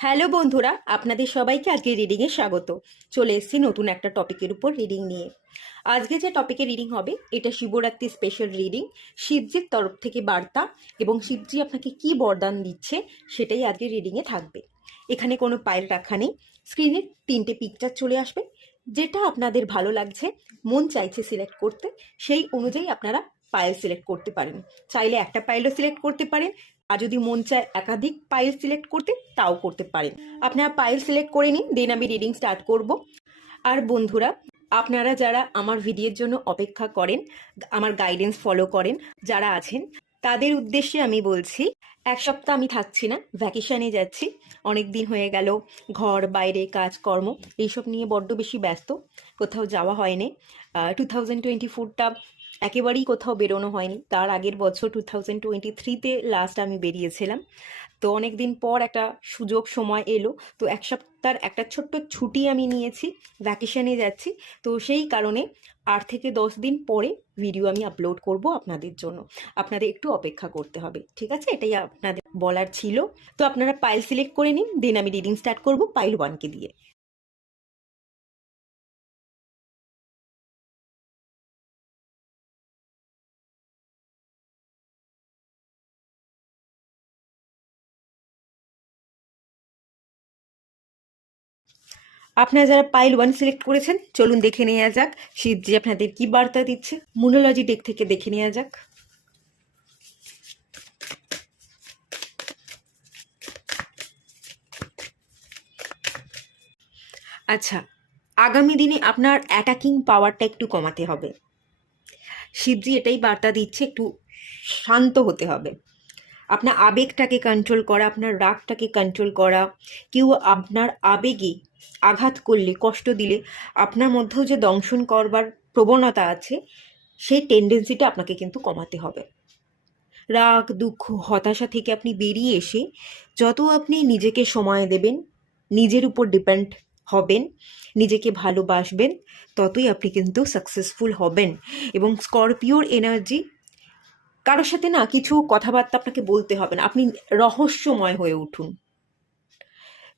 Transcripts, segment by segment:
Hello বন্ধুরা, আপনাদের সবাইকে আজকে রিডিংয়ে স্বাগত। চলে এসেছি নতুন একটা টপিকের উপর রিডিং নিয়ে। আজকে যে টপিকের রিডিং হবে এটা শিবরাত্রি স্পেশাল রিডিং। শিবজির তরফ থেকে বার্তা এবং শিবজি আপনাকে কি বরদান দিচ্ছে সেটাই আজকে রিডিংয়ে থাকবে। এখানে কোনো পাইল রাখা নেই, স্ক্রিনে 3টে পিকচার চলে আসবে। যেটা আপনাদের ভালো লাগছে, মন চাইছে সিলেক্ট করতে, সেই অনুযায়ী আপনারা পাইল সিলেক্ট করতে পারেন। চাইলে একটা পাইলও সিলেক্ট করতে পারেন, আর যদি মন চায় একাধিক পাইল সিলেক্ট করতে তাও করতে পারেন। আপনারা পাইল সিলেক্ট করে নিন, দেন আমি রিডিং স্টার্ট করব। আর বন্ধুরা, আপনারা যারা আমার ভিডিওর জন্য অপেক্ষা করেন, আমার গাইডেন্স ফলো করেন, যারা আছেন তাদের উদ্দেশ্যে আমি বলছি, এক সপ্তাহ আমি থাকছি না, ভ্যাকেশনে যাচ্ছি। অনেক দিন হয়ে গেল ঘর বাইরে কাজকর্ম এইসব নিয়ে বড্ড বেশি ব্যস্ত, কোথাও যাওয়া হয়নি। 2024টা একেবারেই কোথাও বেরোনো হয়নি। তার আগের বছর 2023তে লাস্ট আমি বেরিয়েছিলাম। তো অনেক দিন পর একটা সুযোগ সময় এলো, তো এক সপ্তাহের একটা ছোট্ট ছুটি আমি নিয়েছি, ভ্যাকেশনে যাচ্ছি। তো সেই কারণে 8 থেকে 10 দিন পরে ভিডিও আমি আপলোড করব আপনাদের জন্য। আপনাদের একটু অপেক্ষা করতে হবে, ঠিক আছে? এটাই আপনাদের বলার ছিল। তো আপনারা পাইল সিলেক্ট করে নিন, দেন আমি রিডিং স্টার্ট করব পাইল 1কে দিয়ে। আপনারা যারা পাইল 1 সিলেক্ট করেছেন, চলুন দেখে নেওয়া যাক শিবজি আপনাদের কি বার্তা দিচ্ছে। মুনোলজি ডেক থেকে দেখে নেওয়া যাক। আচ্ছা, আগামী দিনে আপনার অ্যাটাকিং পাওয়ারটা একটু কমাতে হবে। শিবজি এটাই বার্তা দিচ্ছে, একটু শান্ত হতে হবে। আপনার আবেগটাকে কন্ট্রোল করা, আপনার রাগটাকে কন্ট্রোল করা। কেউ আপনার আবেগে আঘাত করলে, কষ্ট দিলে আপনার মধ্যেও যে দংশন করবার প্রবণতা আছে, সেই টেন্ডেন্সিটা আপনাকে কিন্তু কমাতে হবে। রাগ, দুঃখ, হতাশা থেকে আপনি বেরিয়ে এসে যত আপনি নিজেকে সময় দেবেন, নিজের উপর ডিপেন্ড হবেন, নিজেকে ভালোবাসবেন, ততই আপনি কিন্তু সাকসেসফুল হবেন। এবং স্করপিওর এনার্জি, কারোর সাথে না কিছু কথাবার্তা আপনাকে বলতে হবে না, আপনি রহস্যময় হয়ে উঠুন।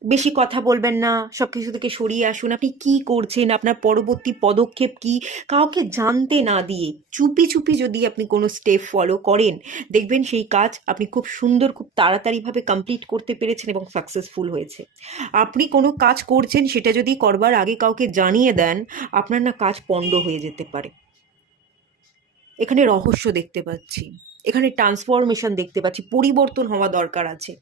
বেশি কথা বলবেন না, সব কিছু থেকে সরিয়ে আসুন। আপনি কি করছেন, আপনার পরবর্তী পদক্ষেপ কি, কাউকে জানতে না দিয়ে চুপি চুপি যদি আপনি কোনো স্টেপ ফলো করেন, দেখবেন সেই কাজ আপনি খুব সুন্দর, খুব তাড়াতাড়িভাবে কমপ্লিট করতে পেরেছেন এবং সাকসেসফুল হয়েছে। আপনি কোনো কাজ করছেন, সেটা যদি করবার আগে কাউকে জানিয়ে দেন, আপনার না কাজ পণ্ড হয়ে যেতে পারে। এখানে রহস্য দেখতে পাচ্ছি, এখানে ট্রান্সফরমেশন দেখতে পাচ্ছি, পরিবর্তন হওয়া দরকার আছে।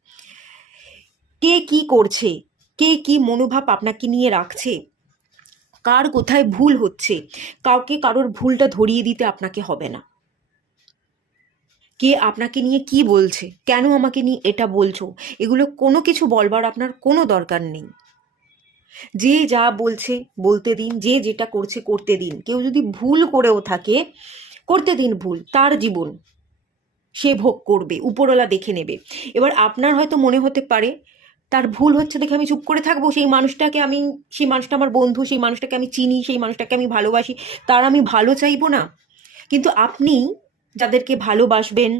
কে কি করছে, কে কি মনোভাব আপনাকে নিয়ে রাখছে, কার কোথায় ভুল হচ্ছে, কাউকে কারোর ভুলটা ধরিয়ে দিতে আপনাকে হবে না। কে আপনাকে নিয়ে কি বলছে, কেন আমাকে নিয়ে এটা বলছো, এগুলো কোনো কিছু বলবার আপনার কোনো দরকার নেই। যে যা বলছে বলতে দিন, যে যেটা করছে করতে দিন। কেউ যদি ভুল করেও থাকে, করতে দিন ভুল, তার জীবন, সে ভোগ করবে, উপরওয়ালা দেখে নেবে। এবার আপনার হয়তো মনে হতে পারে তার ভুল হচ্ছে দেখে আমি চুপ করে থাকবো, সেই মানুষটা আমার বন্ধু, সেই মানুষটাকে আমি চিনি, সেই মানুষটাকে আমি ভালোবাসি, তার আমি ভালো চাইবো না? কিন্তু আপনি যাদেরকে ভালোবাসবেন,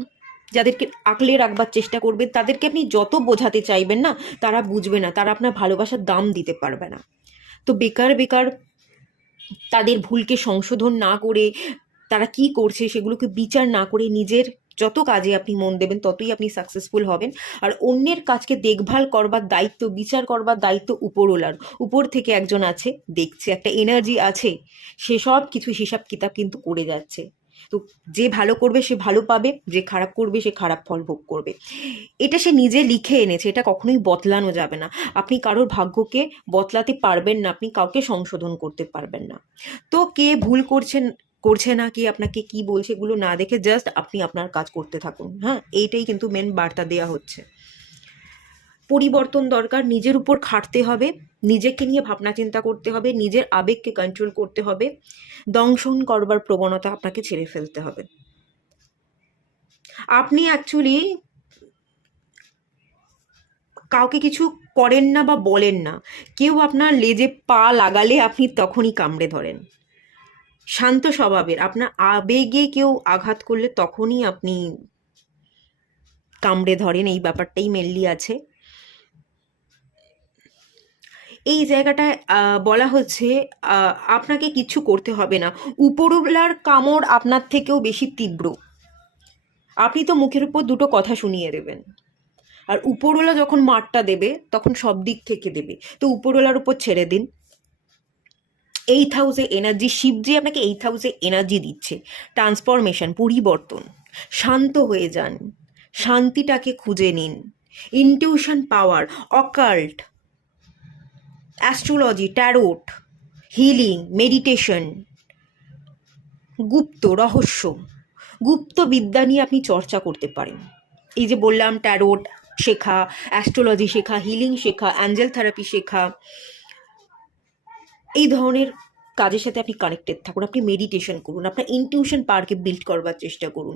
যাদেরকে আগলে রাখবার চেষ্টা করবেন, তাদেরকে আপনি যত বোঝাতে চাইবেন না, তারা বুঝবে না, তারা আপনার ভালোবাসার দাম দিতে পারবে না। তো বেকার বেকার তাদের ভুলকে সংশোধন না করে, তারা কি করছে সেগুলোকে বিচার না করে, নিজের যত কাজে আপনি মন দেবেন ততই আপনি সাকসেসফুল হবেন। আর অন্যের কাজকে দেখভাল করবার দায়িত্ব, বিচার করবার দায়িত্ব উপরওয়ালার। উপর থেকে একজন আছে, দেখছে, একটা এনার্জি আছে, সে সব কিছু হিসাব কিতাব কিন্তু করে যাচ্ছে। তো যে ভালো করবে সে ভালো পাবে, যে খারাপ করবে সে খারাপ ফল ভোগ করবে। এটা সে নিজে লিখে এনেছে, এটা কখনোই বদলানো যাবে না। আপনি কারোর ভাগ্যকে বদলাতে পারবেন না, আপনি কাউকে সংশোধন করতে পারবেন না। তো কে ভুল করছেন, করছে না, কে আপনাকে কি বলছে, এগুলো না দেখে জাস্ট আপনি আপনার কাজ করতে থাকুন। হ্যাঁ, এইটাই কিন্তু মেন বার্তা দেওয়া হচ্ছে। পরিবর্তন দরকার, নিজের উপর খাটতে হবে, নিজেকে নিয়ে ভাবনা চিন্তা করতে হবে, নিজের আবেগকে কন্ট্রোল করতে হবে, দংশন করবার প্রবণতা আপনাকে ছেড়ে ফেলতে হবে। আপনি অ্যাকচুয়ালি কাউকে কিছু করেন না বা বলেন না, কেউ আপনার লেজে পা লাগালে আপনি তখনই কামড়ে ধরেন। শান্ত স্বভাবের, আপনার আবেগে কেউ আঘাত করলে তখনই আপনি কামড়ে ধরেন, এই ব্যাপারটাই মেনলি আছে। এই জায়গাটায় বলা হচ্ছে আপনাকে কিছু করতে হবে না, উপরওয়ালার কামড় আপনার থেকেও বেশি তীব্র। আপনি তো মুখের উপর দুটো কথা শুনিয়ে দেবেন, আর উপরওয়ালা যখন মারটা দেবে তখন সব দিক থেকে দেবে, তো উপরওয়ালার উপর ছেড়ে দিন। 8 হাউসে এনার্জি, শিবজি আপনাকে 8 হাউসে এনার্জি দিচ্ছে, ট্রান্সফরমেশন, পরিবর্তন। শান্ত হয়ে যান, শান্তিটাকে খুঁজে নিন। Intuition power, occult, astrology, tarot, healing, meditation, গুপ্ত রহস্য, গুপ্ত বিদ্যা নিয়ে আপনি চর্চা করতে পারেন। এই যে বললাম, ট্যারোট শেখা, অ্যাস্ট্রোলজি শেখা, হিলিং শেখা, অ্যাঞ্জেল থেরাপি শেখা, এই ধরনের কাজের সাথে আপনি কানেক্টেড থাকুন। আপনি মেডিটেশন করুন, আপনার ইনটিউশন পাওয়ারকে বিল্ড করবার চেষ্টা করুন।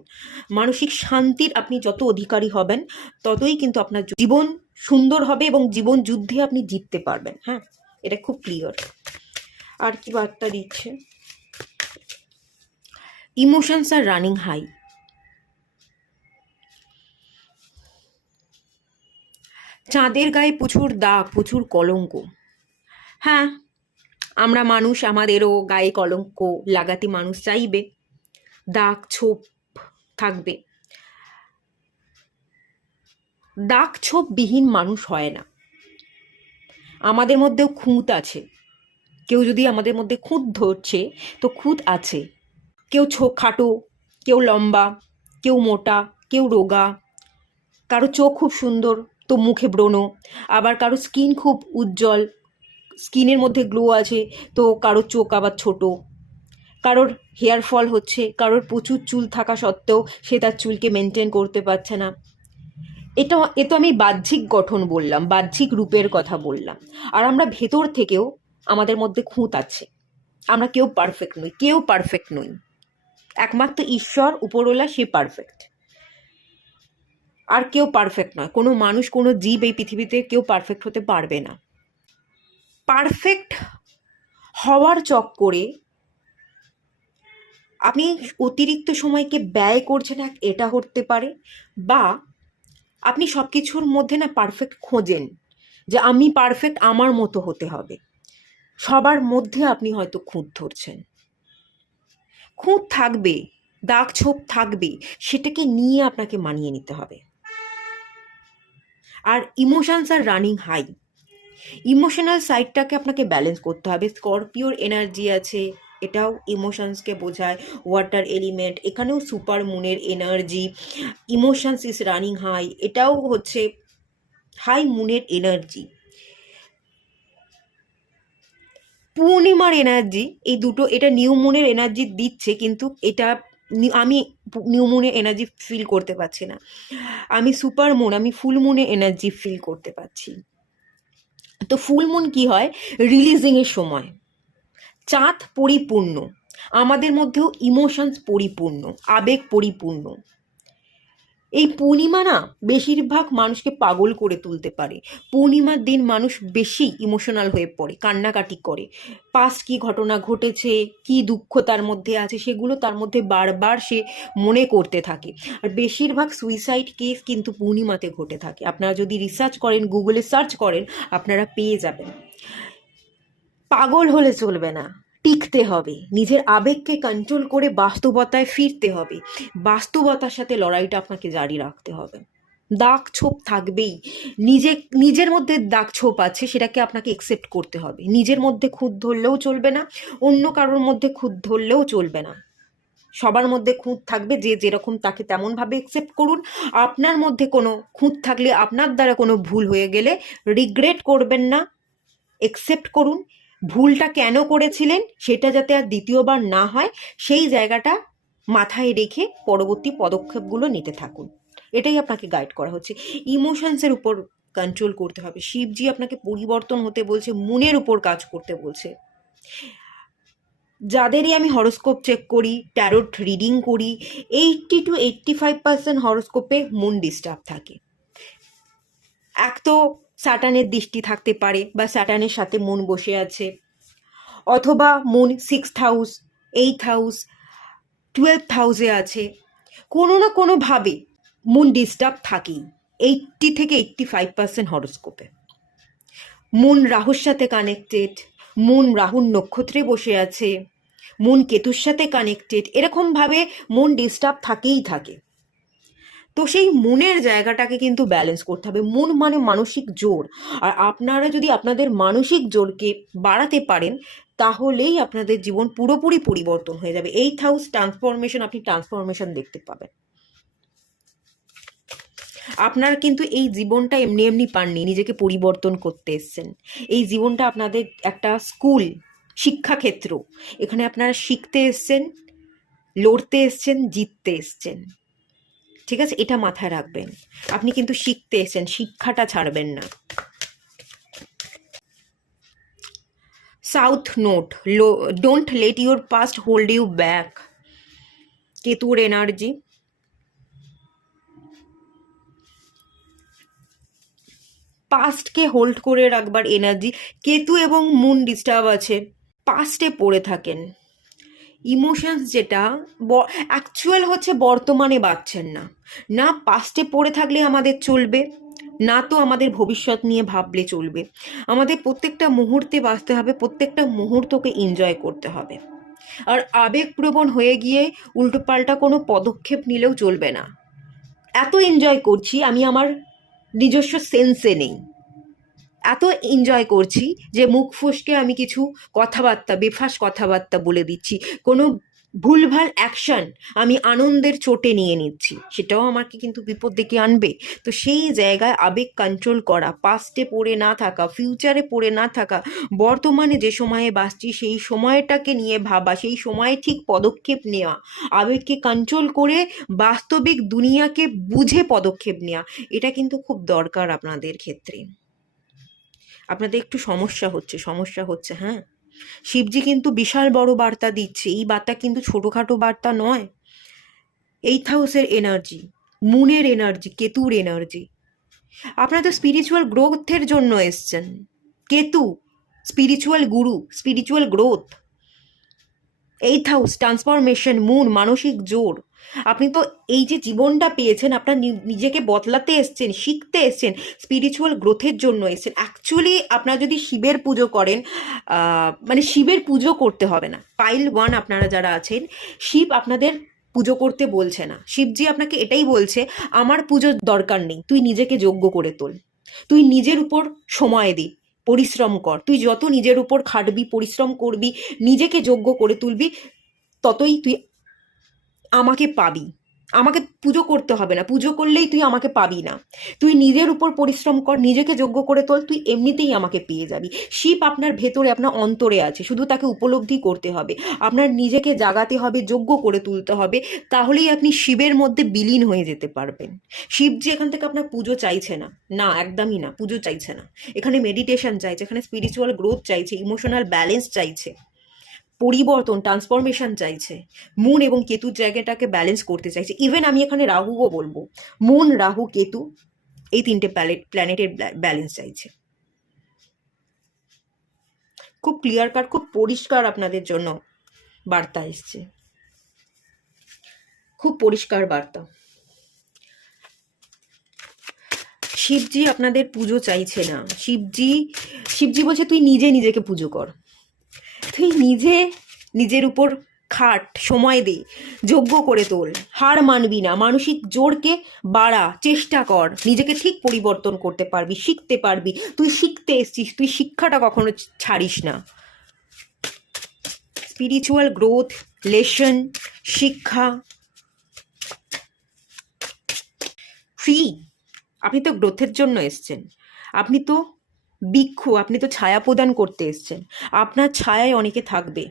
মানসিক শান্তির আপনি যত অধিকারী হবেন, ততই কিন্তু আপনার জীবন সুন্দর হবে এবং জীবন যুদ্ধে আপনি জিততে পারবেন। হ্যাঁ, এটা খুব ক্লিয়ার। আর কি বার্তা দিচ্ছে? ইমোশনস আর রানিং হাই। চাঁদের গায়ে প্রচুর দাগ, প্রচুর কলঙ্ক। হ্যাঁ, আমরা মানুষ, আমাদেরও গায়ে কলঙ্ক লাগাতে মানুষ চাইবে, দাগ ছোপ থাকবে। দাগ ছোপ বিহীন মানুষ হয় না। আমাদের মধ্যেও খুঁত আছে। কেউ যদি আমাদের মধ্যে খুঁত ধরছে, তো খুঁত আছে। কেউ খাটো, কেউ লম্বা, কেউ মোটা, কেউ রোগা, কারো চোখ খুব সুন্দর তো মুখে ব্রণ, আবার কারো স্কিন খুব উজ্জ্বল, স্কিনের মধ্যে গ্লো আছে, তো কারো চোখ আবার ছোট, কারোর হেয়ার ফল হচ্ছে, কারোর প্রচুর চুল থাকা সত্ত্বেও সে তার চুলকে মেনটেন করতে পারছে না। এ তো আমি বাহ্যিক গঠন বললাম, বাহ্যিক রূপের কথা বললাম। আর আমরা ভেতর থেকেও আমাদের মধ্যে খুঁত আছে। আমরা কেউ পারফেক্ট নই, কেউ পারফেক্ট নই। একমাত্র ঈশ্বর উপরওয়ালা, সে পারফেক্ট। আর কেউ পারফেক্ট নয়। কোনো মানুষ, কোনো জীব এই পৃথিবীতে কেউ পারফেক্ট হতে পারবে না। পারফেক্ট হওয়ার চক্করে আপনি অতিরিক্ত সময়কে ব্যয় করছেন, এটা হতে পারে। বা আপনি সব কিছুর মধ্যে না পারফেক্ট খোঁজেন, যে আমি পারফেক্ট, আমার মতো হতে হবে। সবার মধ্যে আপনি হয়তো খুঁত ধরছেন। খুঁত থাকবে, দাগ ছোপ থাকবে, সেটাকে নিয়ে আপনাকে মানিয়ে নিতে হবে। আর ইমোশনস আর রানিং হাই, ইমোশনাল সাইডটাকে আপনাকে ব্যালেন্স করতে হবে। স্করপিওর এনার্জি আছে, এটাও ইমোশনসকে বোঝায়। ওয়াটার এলিমেন্ট, এখানেও সুপার মুনের energy. Emotions is running high, এটাও হচ্ছে হাই মুনের এনার্জি। পূর্ণিমার এনার্জি, এই দুটো, এটা নিউ মুনের এনার্জি দিচ্ছে, কিন্তু এটা আমি নিউ মুনের এনার্জি ফিল করতে পারছি না। আমি সুপার মুন, আমি ফুল মুনের এনার্জি ফিল করতে পারছি। তো ফুল মুন কি হয়? রিলিজিংয়ের সময়। চাঁদ পরিপূর্ণ, আমাদের মধ্যেও ইমোশনস পরিপূর্ণ, আবেগ পরিপূর্ণ। এই পূর্ণিমা না বেশিরভাগ মানুষকে পাগল করে তুলতে পারে। পূর্ণিমার দিন মানুষ বেশি ইমোশনাল হয়ে পড়ে, কান্নাকাটি করে। পাস্ট কি ঘটনা ঘটেছে, কি দুঃখ তার মধ্যে আছে, সেগুলো তার মধ্যে বারবার সে মনে করতে থাকে। আর বেশিরভাগ সুইসাইড কেস কিন্তু পূর্ণিমাতে ঘটে থাকে। আপনারা যদি রিসার্চ করেন, গুগলে সার্চ করেন, আপনারা পেয়ে যাবেন। পাগল হলে চলবে না, টিকতে হবে, নিজের আবেগকে কন্ট্রোল করে বাস্তবতায় ফিরতে হবে। বাস্তবতার সাথে লড়াইটা আপনাকে জারি রাখতে হবে। দাগ ছোপ থাকবেই। নিজের মধ্যে দাগ ছোপ আছে, সেটাকে আপনাকে একসেপ্ট করতে হবে। নিজের মধ্যে খুঁত ধরলেও চলবে না, অন্য কারোর মধ্যে খুঁত ধরলেও চলবে না। সবার মধ্যে খুঁত থাকবে, যে যেরকম তাকে তেমনভাবে একসেপ্ট করুন। আপনার মধ্যে কোনো খুঁত থাকলে, আপনার দ্বারা কোনো ভুল হয়ে গেলে রিগ্রেট করবেন না, একসেপ্ট করুন। ভুলটা কেন করেছিলেন সেটা যাতে আর দ্বিতীয়বার না হয়, সেই জায়গাটা মাথায় রেখে পরবর্তী পদক্ষেপগুলো নিতে থাকুন। এটাই আপনাকে গাইড করা হচ্ছে। ইমোশনসের উপর কন্ট্রোল করতে হবে। শিবজি আপনাকে পরিবর্তন হতে বলছে, মনের উপর কাজ করতে বলছে। যাদেরই আমি হরোস্কোপ চেক করি, ট্যারোট রিডিং করি, 80 to 85% হরোস্কোপে মুন ডিস্টার্ব থাকে। এক তো স্যাটার্নের দৃষ্টি থাকতে পারে, বা স্যাটার্নের সাথে মুন বসে আছে, অথবা moon 6th house, 8th house, 12th হাউসে আছে। কোনো না কোনোভাবে মুন ডিস্টার্ব থাকেই 80 থেকে 85% হরোস্কোপে। মুন রাহুর সাথে কানেক্টেড, মুন রাহুর নক্ষত্রে বসে আছে, মুন কেতুর সাথে কানেক্টেড, এরকমভাবে মন ডিস্টার্ব থাকেই থাকে। তো সেই মনের জায়গাটাকে কিন্তু ব্যালেন্স করতে হবে। মন মানে মানসিক জোর, আর আপনারা যদি আপনাদের মানসিক জোরকে বাড়াতে পারেন তাহলেই আপনাদের জীবন পুরোপুরি পরিবর্তন হয়ে যাবে। 8th হাউস ট্রান্সফরমেশন, আপনি ট্রান্সফরমেশন দেখতে পাবেন। আপনার কিন্তু এই জীবনটা এমনি এমনি পাননি, নিজেকে পরিবর্তন করতে এসছেন। এই জীবনটা আপনাদের একটা স্কুল, শিক্ষাক্ষেত্র। এখানে আপনারা শিখতে এসছেন, লড়তে এসছেন, জিততে এসছেন। ঠিক আছে, এটা মাথায় রাখবেন। আপনি কিন্তু শিখতে এসেছেন, শিক্ষাটা ছাড়বেন না। South node, don't let your past hold you back. কেতুর এনার্জি, পাস্টকে হোল্ড করে রাখবার এনার্জি। কেতু এবং মুন ডিস্টার্ব আছে, পাস্টে পড়ে থাকেন। ইমোশনস যেটা অ্যাকচুয়াল হচ্ছে বর্তমানে বাঁচছেন না, না পাস্টে পড়ে থাকলে আমাদের চলবে, না তো আমাদের ভবিষ্যৎ নিয়ে ভাবলে চলবে। আমাদের প্রত্যেকটা মুহূর্তে বাঁচতে হবে, প্রত্যেকটা মুহূর্তকে এনজয় করতে হবে। আর আবেগপ্রবণ হয়ে গিয়ে উল্টোপাল্টা কোনো পদক্ষেপ নিলেও চলবে না। এত এনজয় করছি আমি, আমার নিজস্ব সেন্সে নেই, এত এনজয় করছি যে মুখ ফসকে আমি কিছু কথাবার্তা, বেফাস কথাবার্তা বলে দিচ্ছি, কোনো ভুলভাল অ্যাকশন আমি আনন্দের চোটে নিয়ে নিচ্ছি, সেটাও আমাকে কিন্তু বিপদ ডেকে আনবে। তো সেই জায়গায় আবেগ কন্ট্রোল করা, পাস্টে পড়ে না থাকা, ফিউচারে পড়ে না থাকা, বর্তমানে যে সময়ে বাঁচছি সেই সময়টাকে নিয়ে ভাবা, সেই সময়ে ঠিক পদক্ষেপ নেওয়া, আবেগকে কন্ট্রোল করে বাস্তবিক দুনিয়াকে বুঝে পদক্ষেপ নেওয়া, এটা কিন্তু খুব দরকার আপনাদের ক্ষেত্রে। আপনাদের একটু সমস্যা হচ্ছে, হ্যাঁ। শিবজি কিন্তু বিশাল বড় বার্তা দিচ্ছে, এই বার্তা কিন্তু ছোটোখাটো বার্তা নয়। 8th হাউসের এনার্জি, মুনের এনার্জি, কেতুর এনার্জি। আপনারা তো স্পিরিচুয়াল গ্রোথের জন্য এসছেন। কেতু স্পিরিচুয়াল গুরু, spiritual growth. 8th house transformation, moon মানসিক জোর। আপনি তো এই যে জীবনটা পেয়েছেন, আপনার নিজেকে বদলাতে এসছেন, শিখতে এসছেন, স্পিরিচুয়াল গ্রোথের জন্য এসছেন। অ্যাকচুয়ালি আপনারা যদি শিবের পুজো করেন, মানে শিবের পুজো করতে হবে না। পাইল 1 আপনারা যারা আছেন, শিব আপনাদের পুজো করতে বলছে না। শিবজি আপনাকে এটাই বলছে, আমার পুজোর দরকার নেই, তুই নিজেকে যোগ্য করে তোল, তুই নিজের উপর সময় দে, পরিশ্রম কর। তুই যত নিজের উপর খাটবি, পরিশ্রম করবি, নিজেকে যোগ্য করে তুলবি, ততই তুই আমাকে পাবি। আমাকে পুজো করতে হবে না, পুজো করলেই তুই আমাকে পাবি না। তুই নিজের উপর পরিশ্রম কর, নিজেকে যোগ্য করে তোল, তুই এমনিতেই আমাকে পেয়ে যাবি। শিব আপনার ভেতরে, আপনার অন্তরে আছে, শুধু তাকে উপলব্ধি করতে হবে। আপনার নিজেকে জাগাতে হবে, যোগ্য করে তুলতে হবে, তাহলেই আপনি শিবের মধ্যে বিলীন হয়ে যেতে পারবেন। শিবজি এখান থেকে আপনার পুজো চাইছে না, না একদমই না, পুজো চাইছে না। এখানে মেডিটেশন চাইছে, এখানে স্পিরিচুয়াল গ্রোথ চাইছে, ইমোশনাল ব্যালেন্স চাইছে, পরিবর্তন, ট্রান্সফরমেশন চাইছে। মুন এবং কেতুর জায়গাটাকে ব্যালেন্স করতে চাইছে। ইভেন আমি এখানে রাহুও বলবো, মুন রাহু কেতু এই 3টে প্ল্যানেটের ব্যালেন্স চাইছে। খুব ক্লিয়ার কাট, খুব পরিষ্কার আপনাদের জন্য বার্তা এসছে, খুব পরিষ্কার বার্তা। শিবজি আপনাদের পুজো চাইছে না। শিবজি বলছে তুই নিজেকে পুজো কর, তুই নিজের উপর খাট, সময় দে, যোগ্য করে তোল, হার মানবি না, মানসিক জোরকে বাড়া, চেষ্টা কর, নিজেকে ঠিক পরিবর্তন করতে পারবি, শিখতে পারবি। তুই শিখতে এসছিস, তুই শিক্ষাটা কখনো ছাড়িস না। স্পিরিচুয়াল গ্রোথ, লেসন, শিক্ষা, ফ্রি। আপনি তো গ্রোথের জন্য এসছেন, আপনি তো ভিক্ষু, আপনি তো ছায়া প্রদান করতে এসছেন। আপনার ছায়ায় অনেকে থাকবে,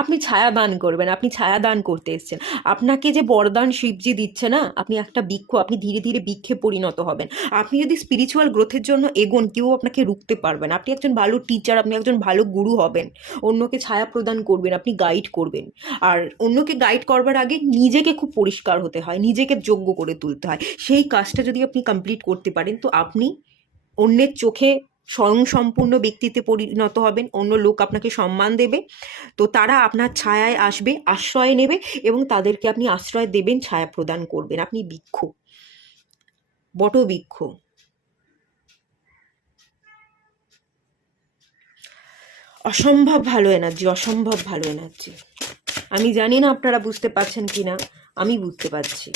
আপনি ছায়া দান করবেন, আপনি ছায়া দান করতে এসছেন। আপনাকে যে বরদান শিবজি দিচ্ছে না, আপনি একটা বৃক্ষ, আপনি ধীরে ধীরে বৃক্ষে পরিণত হবেন। আপনি যদি স্পিরিচুয়াল গ্রোথের জন্য এগোন, কেউ আপনাকে রুখতে পারবেন। আপনি একজন ভালো টিচার, আপনি একজন ভালো গুরু হবেন, অন্যকে ছায়া প্রদান করবেন, আপনি গাইড করবেন। আর অন্যকে গাইড করবার আগে নিজেকে খুব পরিষ্কার হতে হয়, নিজেকে যোগ্য করে তুলতে হয়। সেই কাজটা যদি আপনি কমপ্লিট করতে পারেন, তো আপনি অন্যের চোখে স্বয়ংসম্পূর্ণ ব্যক্তিতে পরিণত হবেন, অন্য লোক আপনাকে সম্মান দেবে। তো তারা আপনার ছায়ায় আসবে, আশ্রয় নেবে, এবং তাদেরকে আপনি আশ্রয় দেবেন, ছায়া প্রদান করবেন। আপনি বৃক্ষ, বটবৃক্ষ। অসম্ভব ভালো এনার্জি, অসম্ভব ভালো এনার্জি। আমি জানি না আপনারা বুঝতে পারছেন কি না, আমি বুঝতে পারছি।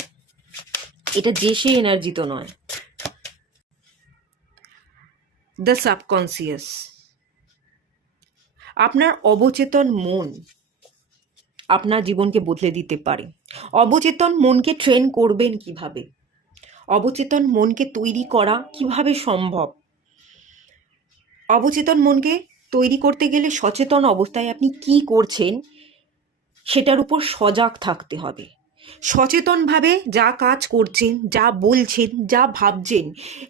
এটা যে সে এনার্জি তো নয়। দ্য সাবকনসিয়াস, আপনার অবচেতন মন আপনার জীবনকে বদলে দিতে পারে। অবচেতন মনকে ট্রেন করবেন কিভাবে? অবচেতন মনকে তৈরি করা কিভাবে সম্ভব? অবচেতন মনকে তৈরি করতে গেলে সচেতন অবস্থায় আপনি কি করছেন সেটার উপর সজাগ থাকতে হবে। সচেতনভাবে যা কাজ করছেন, যা বলছেন, যা ভাবছেন,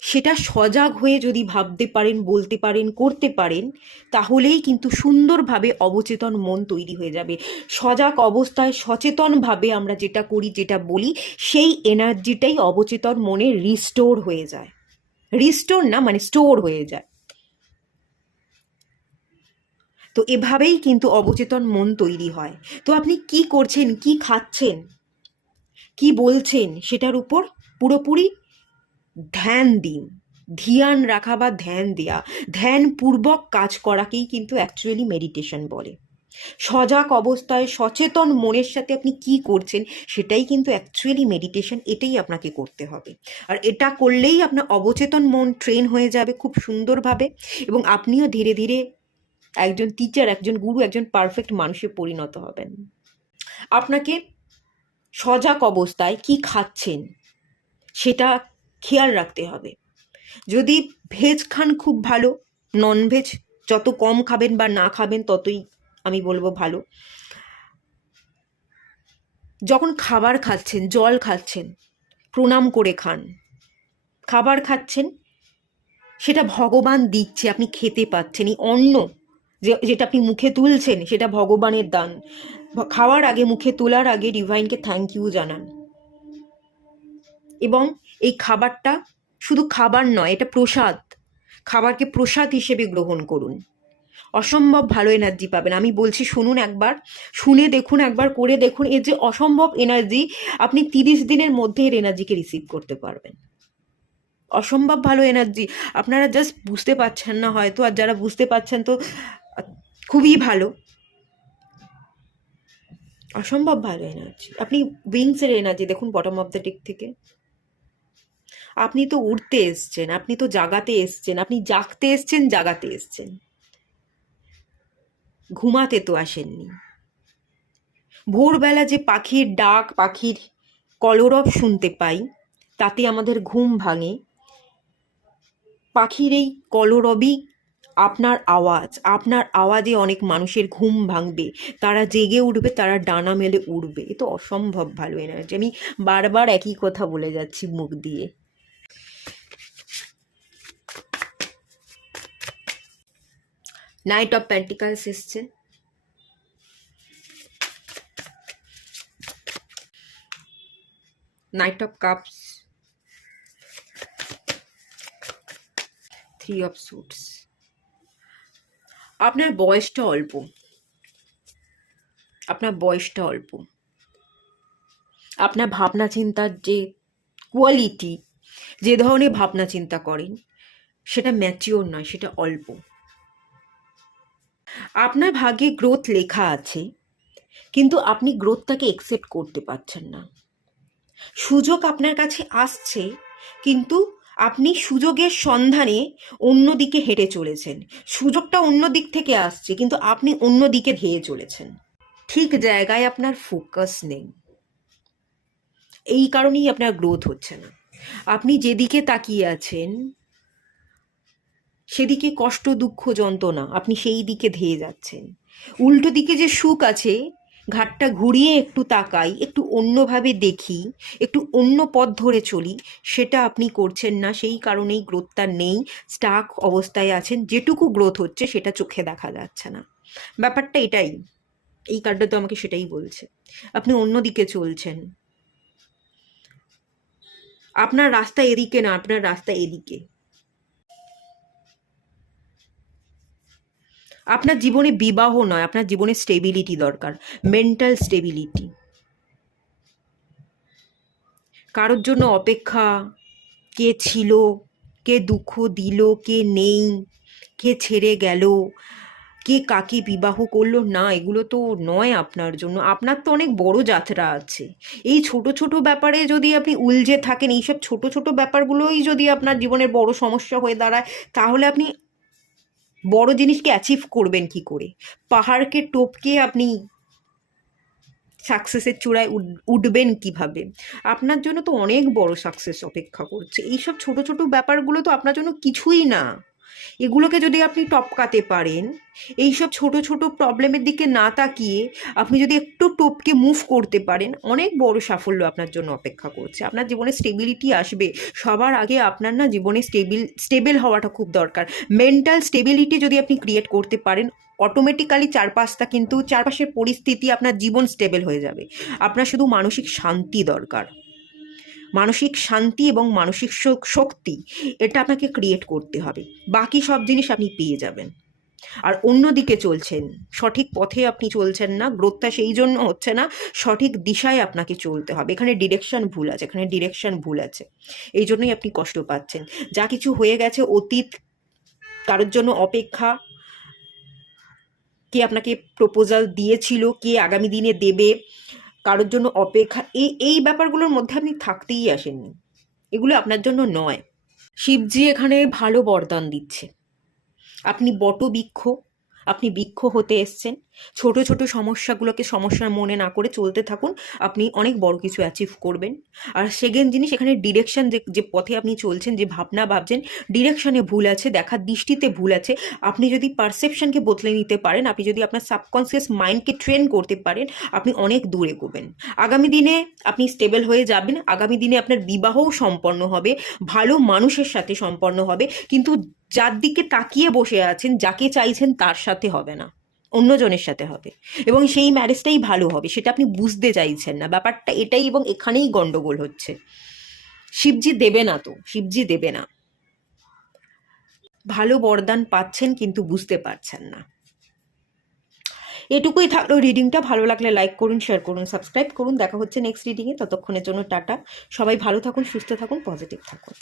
সেটা সজাগ হয়ে যদি ভাবতে পারেন, বলতে পারেন, করতে পারেন, তাহলেই কিন্তু সুন্দরভাবে অবচেতন মন তৈরি হয়ে যাবে। সজাগ অবস্থায় সচেতনভাবে আমরা যেটা করি, যেটা বলি, সেই এনার্জিটাই অবচেতন মনে রিস্টোর হয়ে যায়। রিস্টোর না, মানে স্টোর হয়ে যায়। তো এভাবেই কিন্তু অবচেতন মন তৈরি হয়। তো আপনি কি করছেন, কি খাচ্ছেন, কি বলছেন, সেটার উপর পুরোপুরি ধ্যান দিন। ধ্যান রাখা বা ধ্যান দেয়া, ধ্যানপূর্বক কাজ করাকেই কিন্তু অ্যাকচুয়ালি মেডিটেশন বলে। সজাগ অবস্থায় সচেতন মনের সাথে আপনি কি করছেন সেটাই কিন্তু অ্যাকচুয়ালি মেডিটেশন। এটাই আপনাকে করতে হবে। আর এটা করলেই আপনার অবচেতন মন ট্রেন হয়ে যাবে খুব সুন্দরভাবে, এবং আপনিও ধীরে ধীরে একজন টিচার, একজন গুরু, একজন পারফেক্ট মানুষে পরিণত হবেন। আপনাকে সজাগ অবস্থায় কি খাচ্ছেন সেটা খেয়াল রাখতে হবে। যদি ভেজ খান খুব ভালো, ননভেজ যত কম খাবেন বা না খাবেন ততই আমি বলবো ভালো। যখন খাবার খাচ্ছেন, জল খাচ্ছেন, প্রণাম করে খান। খাবার খাচ্ছেন, সেটা ভগবান দিচ্ছে, আপনি খেতে পাচ্ছেন। এই অন্ন যেটা আপনি মুখে তুলছেন সেটা ভগবানের দান। খাওয়ার আগে, মুখে তোলার আগে ডিভাইনকে থ্যাংক ইউ জানান। এবং এই খাবারটা শুধু খাবার নয়, এটা প্রসাদ। খাবারকে প্রসাদ হিসেবে গ্রহণ করুন। অসম্ভব ভালো এনার্জি পাবেন। আমি বলছি, শুনুন একবার, শুনে দেখুন, একবার করে দেখুন। এর যে অসম্ভব এনার্জি, আপনি 30 দিনের মধ্যে এর এনার্জিকে রিসিভ করতে পারবেন। অসম্ভব ভালো এনার্জি। আপনারা জাস্ট বুঝতে পারছেন না হয়তো, আর যারা বুঝতে পারছেন তো খুবই ভালো। অসম্ভব ভালো এনার্জি। আপনি উইংসের এনার্জি দেখুন বটম অফ দ্য টেক থেকে। আপনি তো উড়তে এসছেন, আপনি তো জাগাতে এসছেন, আপনি জাগতে এসছেন, জাগাতে এসছেন, ঘুমাতে তো আসেননি। ভোরবেলা যে পাখির ডাক, পাখির কলরব শুনতে পাই, তাতে আমাদের ঘুম ভাঙে। পাখির এই কলরবই আপনার আওয়াজে অনেক মানুষের ঘুম ভাঙবে, তারা জেগে উঠবে, তারা ডানা মেলে উড়বে। এ তো অসম্ভব ভালো এনার্জি। আমি বারবার একই কথা বলে যাচ্ছি মুখ দিয়ে। নাইট অফ পেন্টিকালস এসছে, night of cups, 3 of suits. আপনার বয়সটা অল্প, আপনার বয়সটা অল্প। আপনার ভাবনা চিন্তার যে কোয়ালিটি, যে ধরনের ভাবনা চিন্তা করেন, সেটা ম্যাচিওর নয়, সেটা অল্প। আপনার ভাগ্যে গ্রোথ লেখা আছে, কিন্তু আপনি গ্রোথটাকে একসেপ্ট করতে পারছেন না। সুযোগ আপনার কাছে আসছে, কিন্তু আপনি সুযোগের সন্ধানে অন্যদিকে হেঁটে চলেছেন। সুযোগটা অন্য দিক থেকে আসছে, কিন্তু আপনি অন্য দিকে ধেয়ে চলেছেন। ঠিক জায়গায় আপনার ফোকাস নেই, এই কারণেই আপনার গ্রোথ হচ্ছে না। আপনি যেদিকে তাকিয়ে আছেন সেদিকে কষ্ট, দুঃখ, যন্ত্রণা, আপনি সেই দিকে ধেয়ে যাচ্ছেন। উল্টো দিকে যে সুখ আছে, ঘাটটা ঘুরিয়ে একটু তাকাই, একটু অন্যভাবে দেখি, একটু অন্য পথ ধরে চলি, সেটা আপনি করছেন না। সেই কারণেই গ্রোথটা নেই, স্টাক অবস্থায় আছেন। যেটুকু গ্রোথ হচ্ছে সেটা চোখে দেখা যাচ্ছে না। ব্যাপারটা এটাই। এই কার্ডটা তো আমাকে সেটাই বলছে। আপনি অন্যদিকে চলছেন। আপনার রাস্তা এদিকে না, আপনার রাস্তা এদিকে। আপনার জীবনে বিবাহ নয়, আপনার জীবনে স্টেবিলিটি দরকার, মেন্টাল স্টেবিলিটি। কারোর জন্য অপেক্ষা, কে ছিল, কে দুঃখ দিল, কে নেই, কে ছেড়ে গেল, কে কাকে বিবাহ করলো না, এগুলো তো নয় আপনার জন্য। আপনার তো অনেক বড় যাত্রা আছে। এই ছোট ছোট ব্যাপারে যদি আপনি উলঝে থাকেন, এইসব ছোট ছোট ব্যাপারগুলোই যদি আপনার জীবনের বড় সমস্যা হয়ে দাঁড়ায়, তাহলে আপনি বড় জিনিসকে অ্যাচিভ করবেন কি করে? পাহাড়কে টপকে আপনি সাকসেসের চূড়ায় উঠবেন কিভাবে? আপনার জন্য তো অনেক বড় সাকসেস অপেক্ষা করছে। এইসব ছোট ছোট ব্যাপারগুলো তো আপনার জন্য কিছুই না। এগুলোকে যদি আপনি টপকাতে পারেন, এইসব ছোট ছোট প্রবলেমের দিকে না তাকিয়ে আপনি যদি একটু টপকে মুভ করতে পারেন, অনেক বড় সাফল্য আপনার জন্য অপেক্ষা করছে। আপনার জীবনে স্টেবিলিটি আসবে। সবার আগে আপনার না জীবনে স্টেবল হওয়াটা খুব দরকার। মেন্টাল স্টেবিলিটি যদি আপনি ক্রিয়েট করতে পারেন, অটোমেটিক্যালি চারপাশের পরিস্থিতি, আপনার জীবন স্টেবল হয়ে যাবে। আপনার শুধু মানসিক শান্তি দরকার। মানসিক শান্তি এবং মানসিক শক্তি, এটা আপনাকে ক্রিয়েট করতে হবে। বাকি সব জিনিস আপনি পেয়ে যাবেন। আর অন্যদিকে চলছেন, সঠিক পথে আপনি চলছেন না। গ্রোথটা সেই জন্য হচ্ছে না, সঠিক দিশায় আপনাকে চলতে হবে। এখানে ডিরেকশন ভুল আছে, এখানে ডিরেকশন ভুল আছে, এই জন্যই আপনি কষ্ট পাচ্ছেন। যা কিছু হয়ে গেছে অতীত, কারোর জন্য অপেক্ষা, কে আপনাকে প্রপোজাল দিয়েছিল, কে আগামী দিনে দেবে, কারোর জন্য অপেক্ষা, এই ব্যাপারগুলোর মধ্যে আপনি থাকতেই আসেননি। এগুলো আপনার জন্য নয়। শিবজি এখানে ভালো বরদান দিচ্ছে। আপনি বটবৃক্ষ, আপনি বৃক্ষ হতে এসছেন। ছোট ছোট সমস্যাগুলোকে সমস্যার মনে না করে চলতে থাকুন, আপনি অনেক বড় কিছু অ্যাচিভ করবেন। আর সেকেন্ড জিনিস, এখানে ডিরেকশন, যে পথে আপনি চলছেন, যে ভাবনা ভাবছেন, ডিরেকশনে ভুল আছে, দেখার দৃষ্টিতে ভুল আছে। আপনি যদি পারসেপশনকে বদলে নিতে পারেন, আপনি যদি আপনার সাবকনসিয়াস মাইন্ডকে ট্রেন করতে পারেন, আপনি অনেক দূর এগোবেন। আগামী দিনে আপনি স্টেবল হয়ে যাবেন। আগামী দিনে আপনার বিবাহও সম্পন্ন হবে, ভালো মানুষের সাথে সম্পন্ন হবে। কিন্তু যার দিকে তাকিয়ে বসে আছেন, যাকে চাইছেন, তার সাথে হবে না, অন্যজনের সাথে হবে। এবং সেই ম্যারেজটাই ভালো হবে, সেটা আপনি বুঝতে চাইছেন না। ব্যাপারটা এটাই, এবং এখানেই গন্ডগোল হচ্ছে। শিবজি দেবে না তো, শিবজি দেবে না। ভালো বরদান পাচ্ছেন কিন্তু বুঝতে পারছেন না। এটুকুই থাকলো রিডিংটা। ভালো লাগলে লাইক করুন, শেয়ার করুন, সাবস্ক্রাইব করুন। দেখা হচ্ছে নেক্সট রিডিংয়ে। ততক্ষণের জন্য টাটা। সবাই ভালো থাকুন, সুস্থ থাকুন, পজিটিভ থাকুন।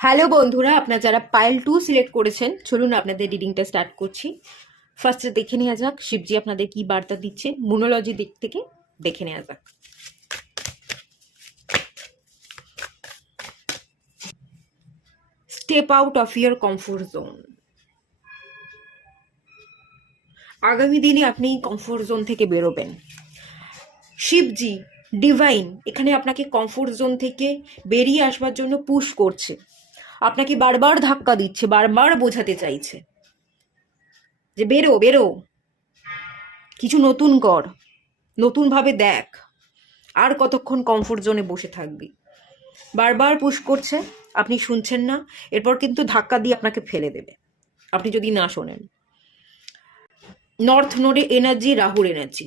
হ্যালো বন্ধুরা, আপনারা যারা পাইল 2 সিলেক্ট করেছেন, চলুন আপনাদের রিডিংটা স্টার্ট করছি। ফার্স্টে দেখে নেওয়া যাক শিবজি আপনাদের কি বার্তা দিচ্ছে মুনোলজি দিক থেকে। দেখে নেওয়া যাক। Step out of your comfort zone. আগামী দিনে আপনি কমফোর্ট জোন থেকে বেরোবেন। শিবজি, ডিভাইন এখানে আপনাকে কমফোর্ট জোন থেকে বেরিয়ে আসবার জন্য পুশ করছে। আপনাকে বারবার ধাক্কা দিচ্ছে, বারবার বোঝাতে চাইছে যে বেরো বেরো, কিছু নতুন কর, নতুনভাবে দেখ। আর কতক্ষণ কমফোর্ট জোনে বসে থাকবি? বারবার পুশ করছে, আপনি শুনছেন না। এরপর কিন্তু ধাক্কা দিয়ে আপনাকে ফেলে দেবে আপনি যদি না শোনেন। নর্থ নোডে এনার্জি, রাহুর এনার্জি।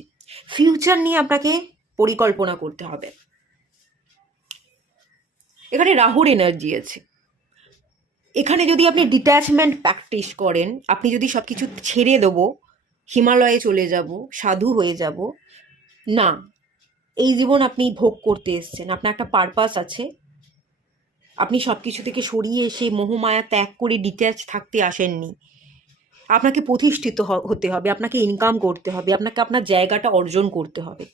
ফিউচার নিয়ে আপনাকে পরিকল্পনা করতে হবে। এখানে রাহুর এনার্জি আছে। এখানে যদি আপনি ডিট্যাচমেন্ট প্র্যাকটিস করেন, আপনি যদি সব কিছু ছেড়ে দেবো, হিমালয়ে চলে যাব, সাধু হয়ে যাব, না, এই জীবন আপনি ভোগ করতে এসছেন, আপনার একটা পারপাস আছে। আপনি সব কিছু থেকে সরিয়ে এসে মোহমায়া ত্যাগ করে ডিট্যাচ থাকতে আসেননি। আপনাকে প্রতিষ্ঠিত হতে হবে, আপনাকে ইনকাম করতে হবে, আপনাকে আপনার জায়গাটা অর্জন করতে হবে।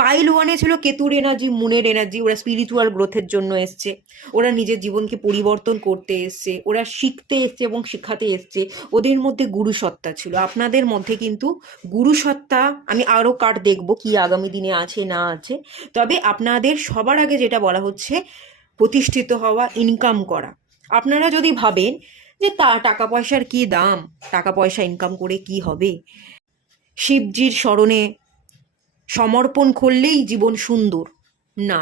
পাইল 1-এ ছিল কেতুর এনার্জি, মুনের এনার্জি। ওরা স্পিরিচুয়াল গ্রোথের জন্য এসছে, ওরা নিজের জীবনকে পরিবর্তন করতে এসছে, ওরা শিখতে এসছে এবং শেখাতে এসছে। ওদের মধ্যে গুরুসত্তা ছিল। আপনাদের মধ্যে কিন্তু গুরুসত্তা, আমি আরও কার্ড দেখব কি আগামী দিনে আছে না আছে। তবে আপনাদের সবার আগে যেটা বলা হচ্ছে, প্রতিষ্ঠিত হওয়া, ইনকাম করা। আপনারা যদি ভাবেন যে টাকা পয়সার কি দাম, টাকা পয়সা ইনকাম করে কি হবে, শিবজির স্মরণে সমর্পণ করলেই জীবন সুন্দর, না,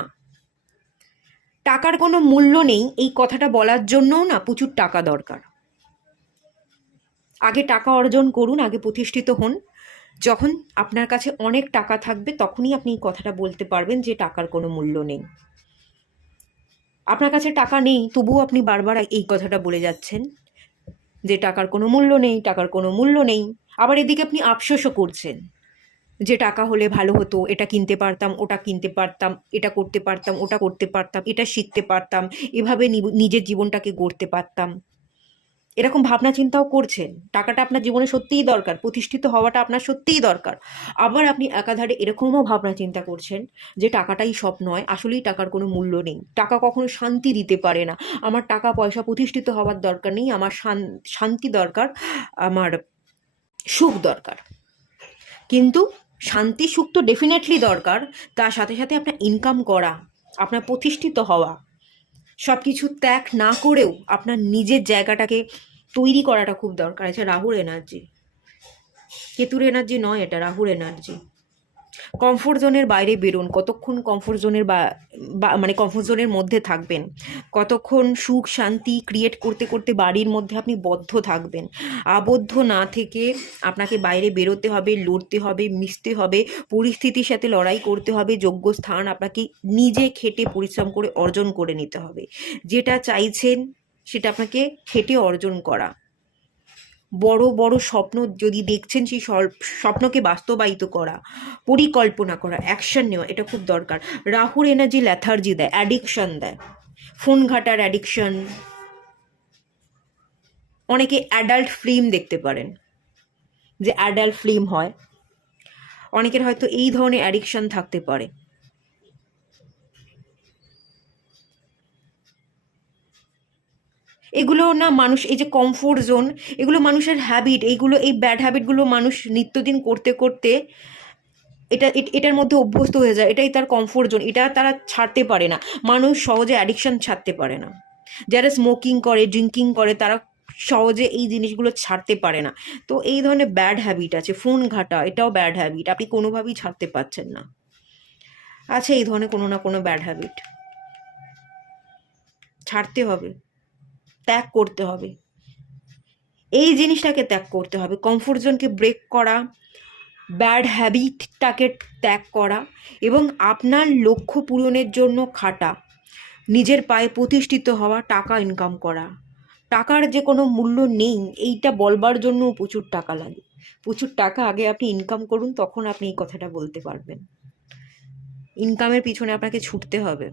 টাকার কোনো মূল্য নেই, এই কথাটা বলার জন্যও না প্রচুর টাকা দরকার। আগে টাকা অর্জন করুন, আগে প্রতিষ্ঠিত হন। যখন আপনার কাছে অনেক টাকা থাকবে, তখনই আপনি এই কথাটা বলতে পারবেন যে টাকার কোনো মূল্য নেই। আপনার কাছে টাকা নেই, তবুও আপনি বারবার এই কথাটা বলে যাচ্ছেন যে টাকার কোনো মূল্য নেই, টাকার কোনো মূল্য নেই। আবার এদিকে আপনি আফসোসও করছেন যে টাকা হলে ভালো হতো, এটা কিনতে পারতাম, ওটা কিনতে পারতাম, এটা করতে পারতাম, ওটা করতে পারতাম, এটা শিখতে পারতাম, এভাবে নিজের জীবনটাকে গড়তে পারতাম। এরকম ভাবনা চিন্তাও করছেন, টাকাটা আপনার জীবনে সত্যিই দরকার, প্রতিষ্ঠিত হওয়াটা আপনার সত্যিই দরকার। আবার আপনি একাধারে এরকমও ভাবনা চিন্তা করছেন যে টাকাটাই সব নয়, আসলেই টাকার কোনো মূল্য নেই, টাকা কখনো শান্তি দিতে পারে না, আমার টাকা পয়সা প্রতিষ্ঠিত হওয়ার দরকার নেই, আমার শান্তি দরকার, আমার সুখ দরকার। কিন্তু শান্তি সুখ তো ডেফিনেটলি দরকার, তার সাথে সাথে আপনার ইনকাম করা, আপনার প্রতিষ্ঠিত হওয়া, সব কিছু ত্যাগ না করেও আপনার নিজের জায়গাটাকে তৈরি করাটা খুব দরকার আছে। রাহুর এনার্জি, কেতুর এনার্জি নয়, এটা রাহুর এনার্জি। কমফোর্ট জোনের বাইরে বেরোন, কতক্ষণ কমফোর্ট জোনের মানে কমফোর্ট জোনের মধ্যে থাকবেন, কতক্ষণ সুখ শান্তি ক্রিয়েট করতে করতে বাড়ির মধ্যে আপনি বদ্ধ থাকবেন। আবদ্ধ না থেকে আপনাকে বাইরে বেরোতে হবে, লড়তে হবে, মিশতে হবে, পরিস্থিতির সাথে লড়াই করতে হবে, যোগ্য স্থান আপনাকে নিজে খেটে পরিশ্রম করে অর্জন করে নিতে হবে। যেটা চাইছেন সেটা আপনাকে খেটে অর্জন করা। বড় বড় স্বপ্ন যদি দেখছেন, সেই স্বপ্নকে বাস্তবায়িত করা, পরিকল্পনা করা, অ্যাকশন নেওয়া, এটা খুব দরকার। রাহুর এনার্জি ল্যাথার্জি দেয়, অ্যাডিকশন দেয়, ফোন ঘাটার অ্যাডিকশন। অনেকে অ্যাডাল্ট ফিল্ম দেখতে পারেন, যে অ্যাডাল্ট ফিল্ম হয়, অনেকের হয়তো এই ধরনের অ্যাডিকশন থাকতে পারে। এগুলো না মানুষ, এই যে কমফোর্ট জোন, এগুলো মানুষের হ্যাবিট, এইগুলো এই ব্যাড হ্যাবিটগুলো মানুষ নিত্যদিন করতে করতে এটার মধ্যে অভ্যস্ত হয়ে যায়, এটাই তার কমফোর্ট জোন, এটা তারা ছাড়তে পারে না। মানুষ সহজে অ্যাডিকশন ছাড়তে পারে না। যারা স্মোকিং করে, ড্রিঙ্কিং করে, তারা সহজে এই জিনিসগুলো ছাড়তে পারে না। তো এই ধরনের ব্যাড হ্যাবিট আছে, ফোন ঘাটা, এটাও ব্যাড হ্যাবিট, আপনি কোনোভাবেই ছাড়তে পারছেন না। আছে এই ধরনের কোনো না কোনো ব্যাড হ্যাবিট, ছাড়তে হবে, ত্যাগ করতে হবে, এই জিনিসটাকে ত্যাগ করতে হবে। কমফোর্ট জোনকে ব্রেক করা, ব্যাড হ্যাবিটটাকে ত্যাগ করা, এবং আপনার লক্ষ্য পূরণের জন্য খাটা, নিজের পায়ে প্রতিষ্ঠিত হওয়া, টাকা ইনকাম করা। টাকার যে কোনো মূল্য নেই এইটা বলবার জন্য প্রচুর টাকা লাগে, প্রচুর টাকা আগে আপনি ইনকাম করুন, তখন আপনি এই কথাটা বলতে পারবেন। ইনকামের পিছনে আপনাকে ছুটতে হবে।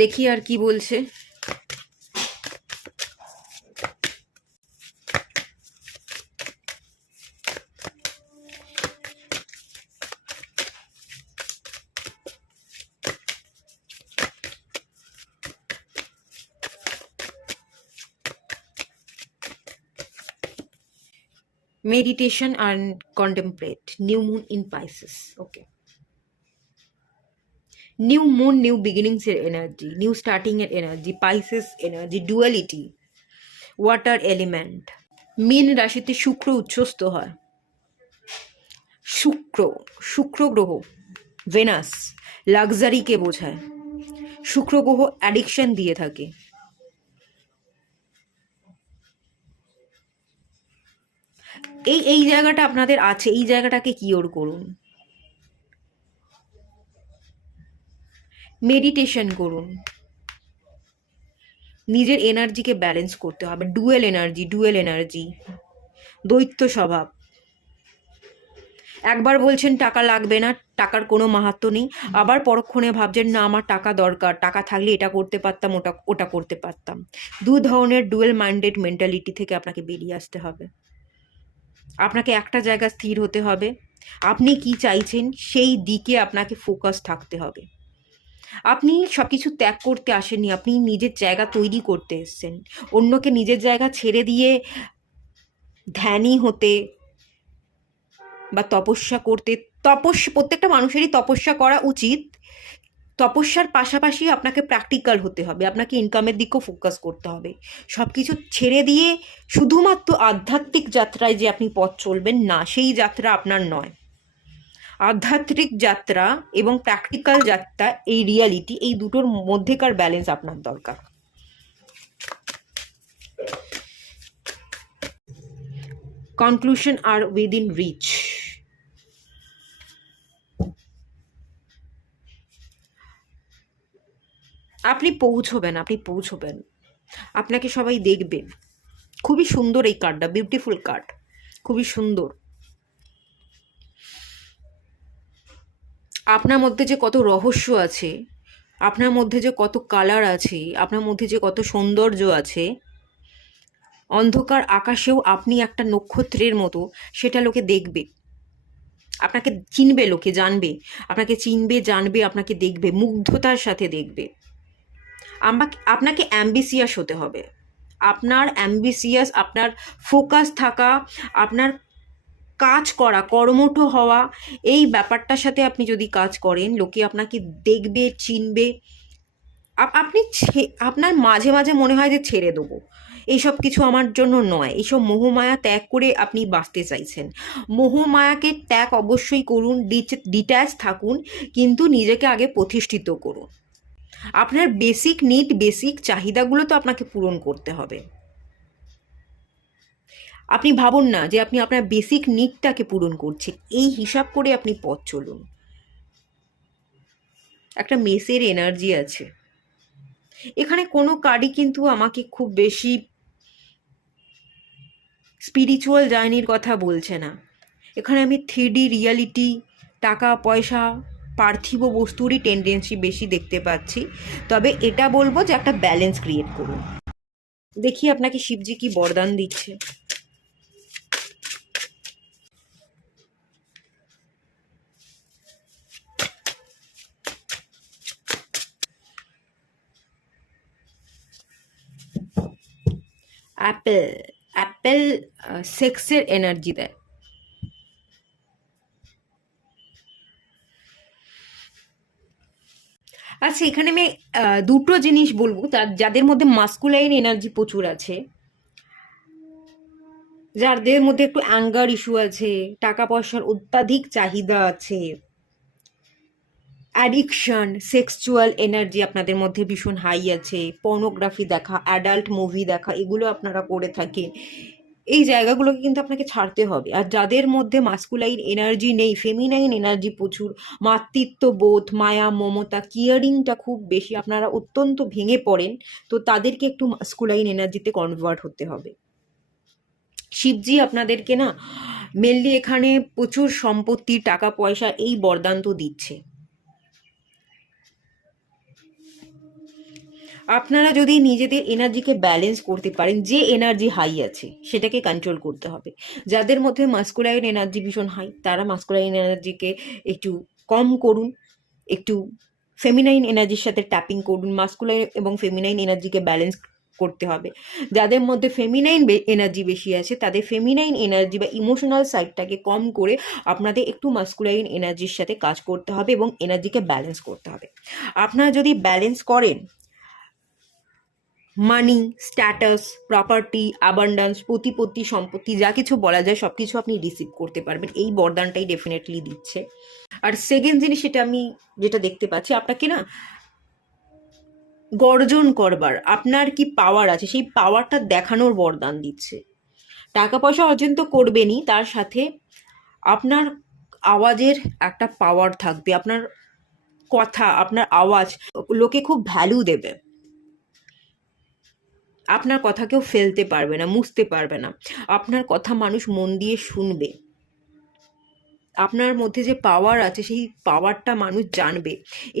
দেখি আর কি বলছে। Meditation and contemplate. New moon in Pisces. Okay. New moon, new beginnings এর এনার্জি, নিউ স্টার্টিং এর এনার্জি, Pisces energy, duality, water element. মীন রাশিতে শুক্র উচ্ছ্বস্ত হয়। শুক্র গ্রহ, ভেনাস লাক্সারিকে বোঝায়। শুক্র গ্রহ অ্যাডিকশন দিয়ে থাকে। এই জায়গাটা আপনাদের আছে, এই জায়গাটাকে কিওর করুন, মেডিটেশন করুন, নিজের এনার্জিকে ব্যালেন্স করতে হবে। ডুয়েল এনার্জি, দ্বৈত স্বভাব। একবার বলছেন টাকা লাগবে না, টাকার কোনো মাহাত্ম্য নেই, আবার পরক্ষণে ভাবছেন না আমার টাকা দরকার, টাকা থাকলে এটা করতে পারতাম, ওটা করতে পারতাম। দু ধরনের ডুয়েল মাইন্ডেড মেন্টালিটি থেকে আপনাকে বেরিয়ে আসতে হবে। আপনাকে একটা জায়গা স্থির হতে হবে, আপনি কি চাইছেন সেই দিকে আপনাকে ফোকাস থাকতে হবে। আপনি সব কিছু ত্যাগ করতে আসেননি, আপনি নিজের জায়গা তৈরি করতে এসেছেন। অন্যকে নিজের জায়গা ছেড়ে দিয়ে ধ্যানী হতে বা তপস্যা করতে, প্রত্যেকটা মানুষেরই তপস্যা করা উচিত। তপস্যার পাশাপাশি আপনাকে প্র্যাকটিক্যাল হতে হবে, আপনাকে ইনকামের দিকেও ফোকাস করতে হবে। সব কিছু ছেড়ে দিয়ে শুধুমাত্র আধ্যাত্মিক যাত্রায় যে আপনি পথ চলবেন, না, সেই যাত্রা আপনার নয়। আধ্যাত্মিক যাত্রা এবং প্র্যাকটিক্যাল যাত্রা, এই রিয়ালিটি, এই দুটোর মধ্যেকার ব্যালেন্স আপনার দরকার। কনক্লুশন আর উইদিন রিচ। আপনি পৌঁছবেন, আপনাকে সবাই দেখবে। খুবই সুন্দর এই কার্ডটা, বিউটিফুল কার্ড, খুবই সুন্দর। আপনার মধ্যে যে কত রহস্য আছে, আপনার মধ্যে যে কত কালার আছে, আপনার মধ্যে যে কত সৌন্দর্য আছে, অন্ধকার আকাশেও আপনি একটা নক্ষত্রের মতো, সেটা লোকে দেখবে, আপনাকে চিনবে, লোকে জানবে, আপনাকে চিনবে, জানবে, আপনাকে দেখবে, মুগ্ধতার সাথে দেখবে। আপনাকে অ্যাম্বিসিয়াস হতে হবে। আপনার অ্যাম্বিসিয়াস, আপনার ফোকাস থাকা, আপনার কাজ করা, কর্মঠ হওয়া, এই ব্যাপারটার সাথে আপনি যদি কাজ করেন, লোকে আপনাকে দেখবে, চিনবে। আপনি আপনার মাঝে মাঝে মনে হয় যে ছেড়ে দেবো, এইসব কিছু আমার জন্য নয়, এইসব মোহমায়া ত্যাগ করে আপনি বাঁচতে চাইছেন। মোহমায়াকে ত্যাগ অবশ্যই করুন, ডিট্যাচ থাকুন, কিন্তু নিজেকে আগে প্রতিষ্ঠিত করুন। আপনার বেসিক নিড, বেসিক চাহিদাগুলো তো আপনাকে পূরণ করতে হবে। আপনি ভাবুন না যে আপনি আপনার বেসিক নিডটাকে পূরণ করছেন, এই হিসাব করে আপনি পথ চলুন। একটা মেসের এনার্জি আছে এখানে, কোনো কার্ডই কিন্তু আমাকে খুব বেশি স্পিরিচুয়াল জার্নির কথা বলছে না। এখানে আমি 3D রিয়ালিটি, টাকা পয়সা, পার্থিব বস্তুরই টেন্ডেন্সি বেশি দেখতে পাচ্ছি। তবে এটা বলবো যে একটা ব্যালেন্স ক্রিয়েট করুন। দেখি আপনাকে শিবজি কি বরদান দিচ্ছে। অ্যাপেল, অ্যাপেল সেক্সের এনার্জি দেয়। আচ্ছা, এখানে আমি দুটো জিনিস বলবো, যাদের মধ্যে মাস্কুলাইন এনার্জি প্রচুর আছে, যাদের মধ্যে একটু অ্যাঙ্গার ইস্যু আছে, টাকা পয়সার অত্যাধিক চাহিদা আছে, অ্যাডিকশন, সেক্সুয়াল এনার্জি আপনাদের মধ্যে ভীষণ হাই আছে, পর্নোগ্রাফি দেখা, অ্যাডাল্ট মুভি দেখা, এগুলো আপনারা করে থাকেন, এই জায়গাগুলোকে কিন্তু আপনাকে ছাড়তে হবে। আর যাদের মধ্যে মাস্কুলাইন এনার্জি নেই, ফেমিনাইন এনার্জি প্রচুর, মাতৃত্ব বোধ, মায়া, মমতা, কেয়ারিংটা খুব বেশি, আপনারা অত্যন্ত ভেঙে পড়েন, তো তাদেরকে একটু মাস্কুলাইন এনার্জিতে কনভার্ট হতে হবে। শিবজি আপনাদেরকে না মেনলি এখানে প্রচুর সম্পত্তি, টাকা পয়সা, এই বরদান তো দিচ্ছে। আপনারা যদি নিজেদের এনার্জিকে ব্যালেন্স করতে পারেন, যে এনার্জি হাই আছে সেটাকে কন্ট্রোল করতে হবে। যাদের মধ্যে মাস্কুলাইন এনার্জি ভীষণ হাই, তারা মাস্কুলাইন এনার্জিকে একটু কম করুন, একটু ফেমিনাইন এনার্জির সাথে ট্যাপিং করুন। মাস্কুলাইন এবং ফেমিনাইন এনার্জিকে ব্যালেন্স করতে হবে। যাদের মধ্যে ফেমিনাইন এনার্জি বেশি আছে, তাদের ফেমিনাইন এনার্জি বা ইমোশনাল সাইডটাকে কম করে আপনাদের একটু মাস্কুলাইন এনার্জির সাথে কাজ করতে হবে এবং এনার্জিকে ব্যালেন্স করতে হবে। আপনারা যদি ব্যালেন্স করেন, মানি, স্ট্যাটাস, প্রপার্টি, অ্যাবান্ডান্স, প্রতিপত্তি, সম্পত্তি, যা কিছু বলা যায় সব কিছু আপনি রিসিভ করতে পারবেন। এই বরদানটাই ডেফিনেটলি দিচ্ছে। আর সেকেন্ড জিনিস, সেটা আমি যেটা দেখতে পাচ্ছি, আপনাকে না গর্জন করবার, আপনার কি পাওয়ার আছে সেই পাওয়ারটা দেখানোর বরদান দিচ্ছে। টাকা পয়সা অর্জন তো করবেনই, তার সাথে আপনার আওয়াজের একটা পাওয়ার থাকবে। আপনার কথা, আপনার আওয়াজ লোকে খুব ভ্যালু দেবে। আপনার কথা কেউ ফেলতে পারবে না, মুছতে পারবে না। আপনার কথা মানুষ মন দিয়ে শুনবে। আপনার মধ্যে যে পাওয়ার আছে সেই পাওয়ারটা মানুষ জানবে,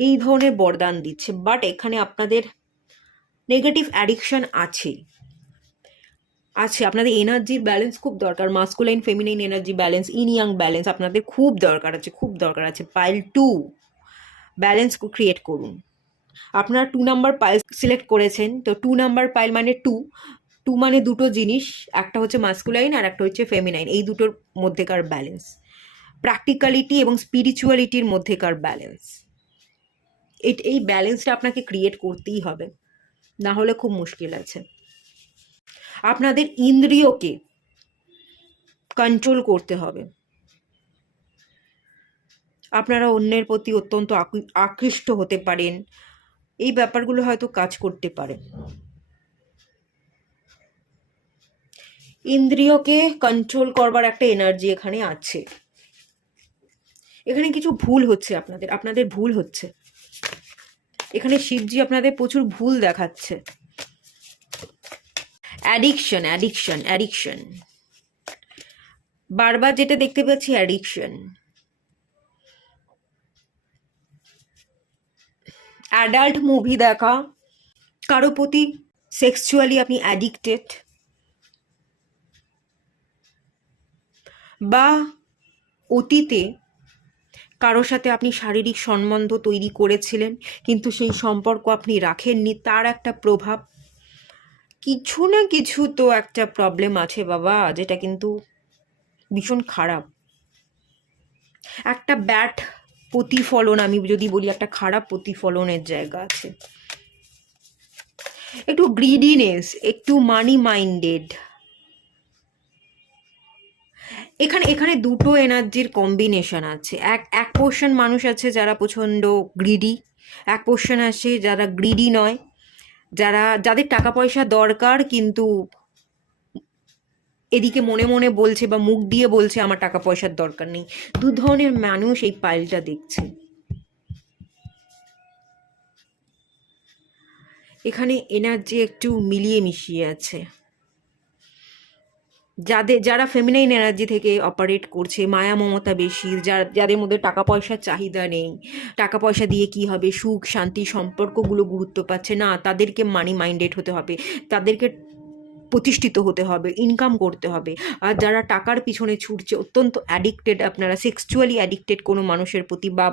এই ধরনের বরদান দিচ্ছে। বাট এখানে আপনাদের নেগেটিভ অ্যাডিকশন আছে, আপনাদের এনার্জির ব্যালেন্স খুব দরকার। Masculine feminine energy balance, in young balance আপনাদের খুব দরকার আছে, খুব দরকার আছে। পাইল 2 ব্যালেন্স ক্রিয়েট করুন। আপনার 2 নাম্বার পাইল সিলেক্ট করেছেন, তো 2 নাম্বার পাইল মানে 2 মানে দুটো জিনিস, একটা হচ্ছে মাস্কুলাইন আর একটা হচ্ছে ফেমিনাইন, এই দুটোর মধ্যেকার ব্যালেন্স, প্র্যাকটিক্যালিটি এবং স্পিরিচুয়ালিটির মধ্যেকার ব্যালেন্স, এই ব্যালেন্সটা আপনাকে ক্রিয়েট করতেই হবে, না হলে খুব মুশকিল আছে। আপনাদের ইন্দ্রিয়কে কন্ট্রোল করতে হবে। আপনারা অন্যের প্রতি অত্যন্ত আকৃষ্ট হতে পারেন, এই ব্যাপারগুলো হয়তো কাজ করতে পারে। ইন্দ্রিয়কে কন্ট্রোল করবার একটা এনার্জি এখানে আছে। এখানে কিছু ভুল হচ্ছে, আপনাদের ভুল হচ্ছে। এখানে শিবজি আপনাদের প্রচুর ভুল দেখাচ্ছে। অ্যাডিকশন, অ্যাডিকশন, অ্যাডিকশন, বারবার যেটা দেখতে পাচ্ছি অ্যাডিকশন। অ্যাডাল্ট মুভি দেখা, কারো প্রতি সেক্সুয়ালি আপনি অ্যাডিক্টেড, বা অতীতে কারোর সাথে আপনি শারীরিক সম্বন্ধ তৈরি করেছিলেন কিন্তু সেই সম্পর্ক আপনি রাখেননি, তার একটা প্রভাব। কিছু না কিছু তো একটা প্রবলেম আছে বাবা, যেটা কিন্তু ভীষণ খারাপ। একটা ব্যাড প্রতিফলন, আমি যদি বলি একটা খারাপ প্রতিফলনের জায়গা আছে। একটু গ্রিডিনেস, একটু মানি মাইন্ডেড। এখানে এখানে দুটো এনার্জির কম্বিনেশন আছে। এক পোর্শন মানুষ আছে যারা প্রচণ্ড গ্রিডি, এক পোর্শন আছে যারা গ্রিডি নয়, যাদের টাকা পয়সা দরকার কিন্তু এদিকে মনে মনে বলছে বা মুখ দিয়ে বলছে আমার টাকা পয়সার দরকার নেই। দু ধরনের মানুষ এই পাইলটা দেখছে। এখানে এনার্জি একটু মিলিয়ে মিশিয়ে আছে। যারা ফেমিনাইন এনার্জি থেকে অপারেট করছে, মায়া মমতা বেশি, যাদের মধ্যে টাকা পয়সার চাহিদা নেই, টাকা পয়সা দিয়ে কি হবে, সুখ শান্তি সম্পর্কগুলো গুরুত্ব পাচ্ছে না, তাদেরকে মানি মাইন্ডেড হতে হবে, তাদেরকে প্রতিষ্ঠিত হতে হবে, ইনকাম করতে হবে। আর যারা টাকার পিছনে ছুটছে, অত্যন্ত অ্যাডিক্টেড, আপনারা সেক্সুয়ালি অ্যাডিক্টেড কোনো মানুষের প্রতি, বা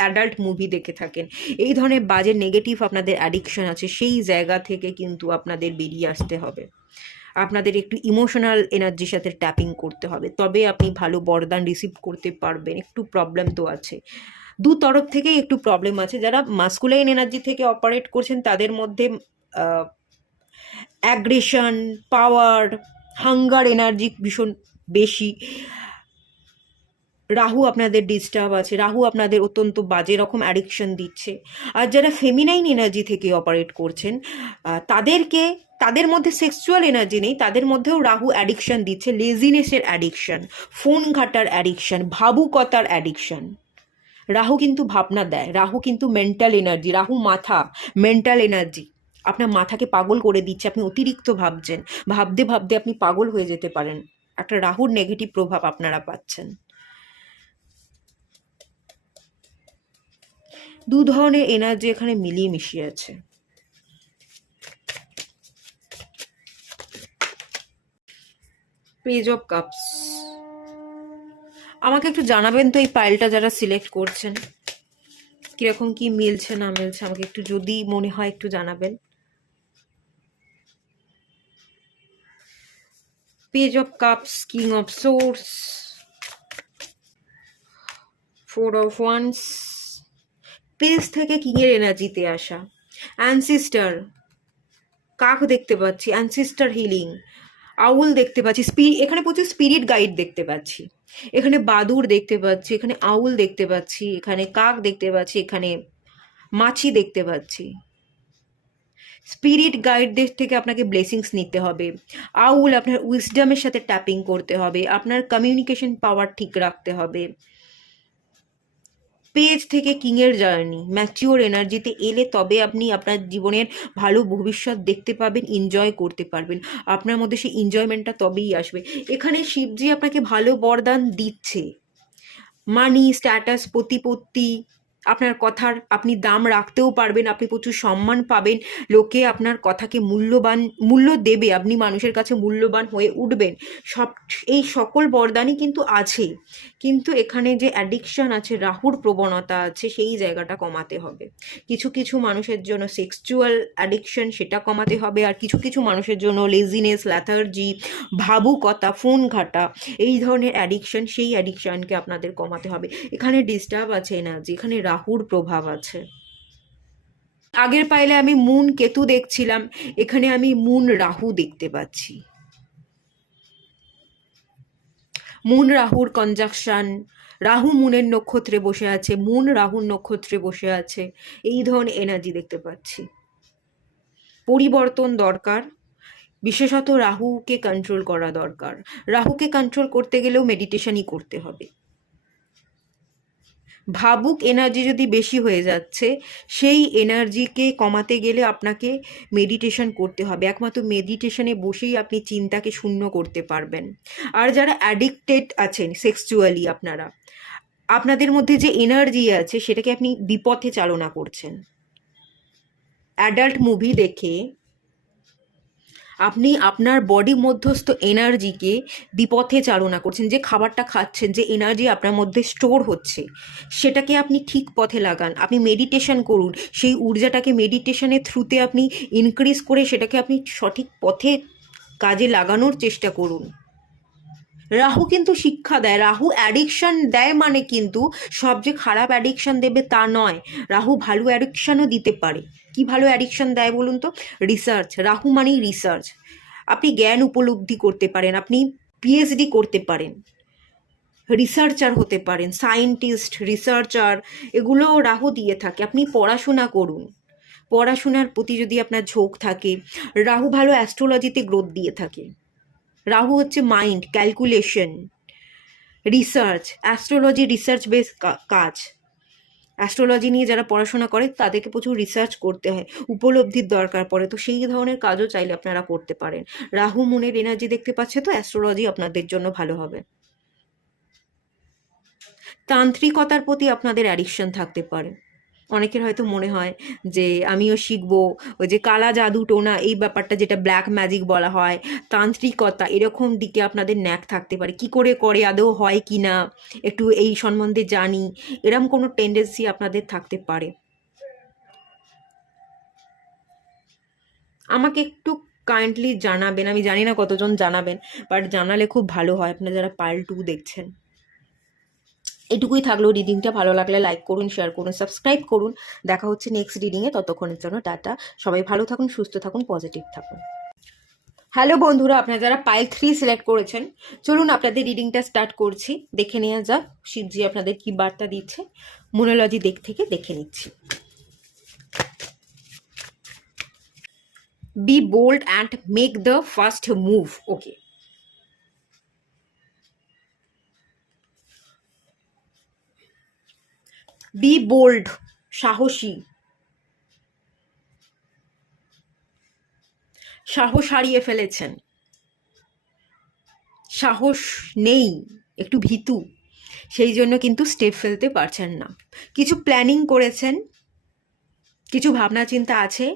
অ্যাডাল্ট মুভি দেখে থাকেন, এই ধরনের বাজে নেগেটিভ আপনাদের অ্যাডিকশন আছে, সেই জায়গা থেকে কিন্তু আপনাদের বেরিয়ে আসতে হবে। আপনাদের একটু ইমোশনাল এনার্জির সাথে ট্যাপিং করতে হবে, তবে আপনি ভালো বরদান রিসিভ করতে পারবেন। একটু প্রবলেম তো আছে, দু তরফ থেকেই একটু প্রবলেম আছে। যারা মাস্কুলাইন এনার্জি থেকে অপারেট করছেন তাদের মধ্যে অ্যাগ্রেশন, পাওয়ার, হাঙ্গার এনার্জি ভীষণ বেশি। রাহু আপনাদের ডিস্টার্ব আছে, রাহু আপনাদের অত্যন্ত বাজে রকম অ্যাডিকশন দিচ্ছে। আর যারা ফেমিনাইন এনার্জি থেকে অপারেট করছেন তাদের মধ্যে সেক্সুয়াল এনার্জি নেই, তাদের মধ্যেও রাহু অ্যাডিকশন দিচ্ছে, লেজিনেসের অ্যাডিকশন, ফোন ঘাটার অ্যাডিকশন, ভাবুকতার অ্যাডিকশন। রাহু কিন্তু ভাবনা দেয়, রাহু কিন্তু মেন্টাল এনার্জি, রাহু মাথা, মেন্টাল এনার্জি। আপনার মাথাকে পাগল করে দিচ্ছে, আপনি অতিরিক্ত ভাবছেন, ভাবতে ভাবতে আপনি পাগল হয়ে যেতে পারেন। একটা রাহুর নেগেটিভ প্রভাব আপনারা পাচ্ছেন। দু ধরনের এনার্জি এখানে মিলিয়ে মিশিয়ে আছে। Page of cups. আমাকে একটু জানাবেন তো এই পাইলটা যারা সিলেক্ট করছেন কিরকম কি মিলছে না মিলছে, আমাকে একটু যদি মনে হয় একটু জানাবেন। Page of cups, king of swords, 4 of wands, page থেকে কিংয়ের এনার্জিতে আসা, অ্যানসিস্টার, কাক দেখতে পাচ্ছি, অ্যানসিস্টার হিলিং, আউল দেখতে পাচ্ছি, এখানে প্রচুর স্পিরিট গাইড দেখতে পাচ্ছি, এখানে বাদুর দেখতে পাচ্ছি, এখানে আউল দেখতে পাচ্ছি, এখানে কাক দেখতে পাচ্ছি, এখানে মাছি দেখতে পাচ্ছি। স্পিরিট গাইডদের থেকে আপনাকে ব্লেসিংস নিতে হবে। আউল, আপনার উইজডমের সাথে ট্যাপিং করতে হবে, আপনার কমিউনিকেশন পাওয়ার ঠিক রাখতে হবে। পেজ থেকে কিংয়ের জার্নি, ম্যাচিওর এনার্জিতে এলে তবে আপনি আপনার জীবনের ভালো ভবিষ্যৎ দেখতে পাবেন, এনজয় করতে পারবেন, আপনার মধ্যে সেই এনজয়মেন্টটা তবেই আসবে। এখানে শিবজি আপনাকে ভালো বরদান দিচ্ছে, মানি, স্ট্যাটাস, প্রতিপত্তি, আপনার কথার আপনি দাম রাখতেও পারবেন, আপনি প্রচুর সম্মান পাবেন, লোকে আপনার কথাকে মূল্য দেবে, আপনি মানুষের কাছে মূল্যবান হয়ে উঠবেন। এই সকল বরদানই কিন্তু আছে, কিন্তু এখানে যে অ্যাডিকশন আছে, রাহুর প্রবণতা আছে, সেই জায়গাটা কমাতে হবে। কিছু কিছু মানুষের জন্য সেক্সুয়াল অ্যাডিকশন, সেটা কমাতে হবে। আর কিছু কিছু মানুষের জন্য লেজিনেস, ল্যাথার্জি, ভাবুকতা, ফোন ঘাটা, এই ধরনের অ্যাডিকশন, সেই অ্যাডিকশনকে আপনাদের কমাতে হবে। এখানে ডিস্টার্ব আছে এনার্জি, এখানে রাহুর প্রভাব আছে। আগের পাইলে আমি মুন কেতু দেখছিলাম, এখানে আমি মুন রাহু দেখতে পাচ্ছি। মুন রাহুর কনজাকশন, রাহু মুনের নক্ষত্রে বসে আছে, মুন রাহুর নক্ষত্রে বসে আছে, এই ধরনের এনার্জি দেখতে পাচ্ছি। পরিবর্তন দরকার, বিশেষত রাহুকে কন্ট্রোল করা দরকার। রাহুকে কন্ট্রোল করতে গেলেও মেডিটেশনই করতে হবে। ভাবুক এনার্জি যদি বেশি হয়ে যাচ্ছে, সেই এনার্জিকে কমাতে গেলে আপনাকে মেডিটেশন করতে হবে। একমাত্র মেডিটেশনে বসেই আপনি চিন্তাকে শূন্য করতে পারবেন। আর যারা অ্যাডিক্টেড আছেন সেক্সুয়ালি, আপনাদের মধ্যে যে এনার্জি আছে সেটাকে আপনি বিপথে চালনা করছেন। অ্যাডাল্ট মুভি দেখে আপনি আপনার বডি মধ্যস্থ এনার্জিকে বিপথে চালনা করছেন। যে খাবারটা খাচ্ছেন, যে এনার্জি আপনার মধ্যে স্টোর হচ্ছে, সেটাকে আপনি ঠিক পথে লাগান। আপনি মেডিটেশন করুন, সেই ঊর্জাটাকে মেডিটেশনের থ্রুতে আপনি ইনক্রিজ করে সেটাকে আপনি সঠিক পথে কাজে লাগানোর চেষ্টা করুন। রাহু কিন্তু শিক্ষা দেয়, রাহু অ্যাডিকশন দেয়, মানে কিন্তু সব যে খারাপ অ্যাডিকশন দেবে তা নয়, রাহু ভালো অ্যাডিকশনও দিতে পারে। কি ভালো অ্যাডিকশন দেয় বলুন তো? রিসার্চ। রাহু মানেই রিসার্চ। আপনি জ্ঞান উপলব্ধি করতে পারেন, আপনি পিএইচডি করতে পারেন, রিসার্চার হতে পারেন, সায়েন্টিস্ট, রিসার্চার, এগুলো রাহু দিয়ে থাকে। আপনি পড়াশোনা করুন, পড়াশোনার প্রতি যদি আপনার ঝোঁক থাকে, রাহু ভালো অ্যাস্ট্রোলজিতে গ্রোথ দিয়ে থাকে। রাহু হচ্ছে mind, calculation, research, astrology research base কাজ। অ্যাস্ট্রোলজি নিয়ে যারা পড়াশোনা করে তাদেরকে প্রচুর রিসার্চ করতে হয়, উপলব্ধির দরকার পড়ে, তো সেই ধরনের কাজও চাইলে আপনারা করতে পারেন। রাহু মুনের এনার্জি দেখতে পাচ্ছে, তো অ্যাস্ট্রোলজি আপনাদের জন্য ভালো হবে। তান্ত্রিকতার প্রতি আপনাদের অ্যাডিকশন থাকতে পারে। অনেকের হয়তো মনে হয় যে আমিও শিখবো, ওই যে কালা জাদু টোনা এই ব্যাপারটা যেটা ব্ল্যাক ম্যাজিক বলা হয়, তান্ত্রিকতা, এরকম দিকে আপনাদের ন্যাক থাকতে পারে। কি করে করে, আদৌ হয় কি না, একটু এই সম্বন্ধে জানি, এরম কোনো টেন্ডেন্সি আপনাদের থাকতে পারে। আমাকে একটু কাইন্ডলি জানাবেন, আমি জানি না কতজন জানাবেন, বাট জানালে খুব ভালো হয় আপনারা যারা পাইল 2 দেখছেন। এটুকুই থাকলো। রিডিংটা ভালো লাগলে লাইক করুন, শেয়ার করুন, সাবস্ক্রাইব করুন। দেখা হচ্ছে নেক্সট রিডিংয়ে, ততক্ষণের জন্য টাটা। সবাই ভালো থাকুন, সুস্থ থাকুন, পজিটিভ থাকুন। হ্যালো বন্ধুরা, আপনারা যারা পাইল 3 সিলেক্ট করেছেন, চলুন আপনাদের রিডিংটা স্টার্ট করছি। দেখে নেওয়া যাক শিবজি আপনাদের কি বার্তা দিচ্ছে, মোনোলজি দিক থেকে দেখে নিচ্ছি। Be bold and make the first move. Okay, be bold, সাহসী, সাহস হারিয়ে ফেলেছেন, সাহস নেই, একটু ভীতু, সেই জন্য কিন্তু স্টেপ ফেলতে পারছেন না। কিছু প্ল্যানিং করেছেন, কিছু ভাবনা চিন্তা আছে,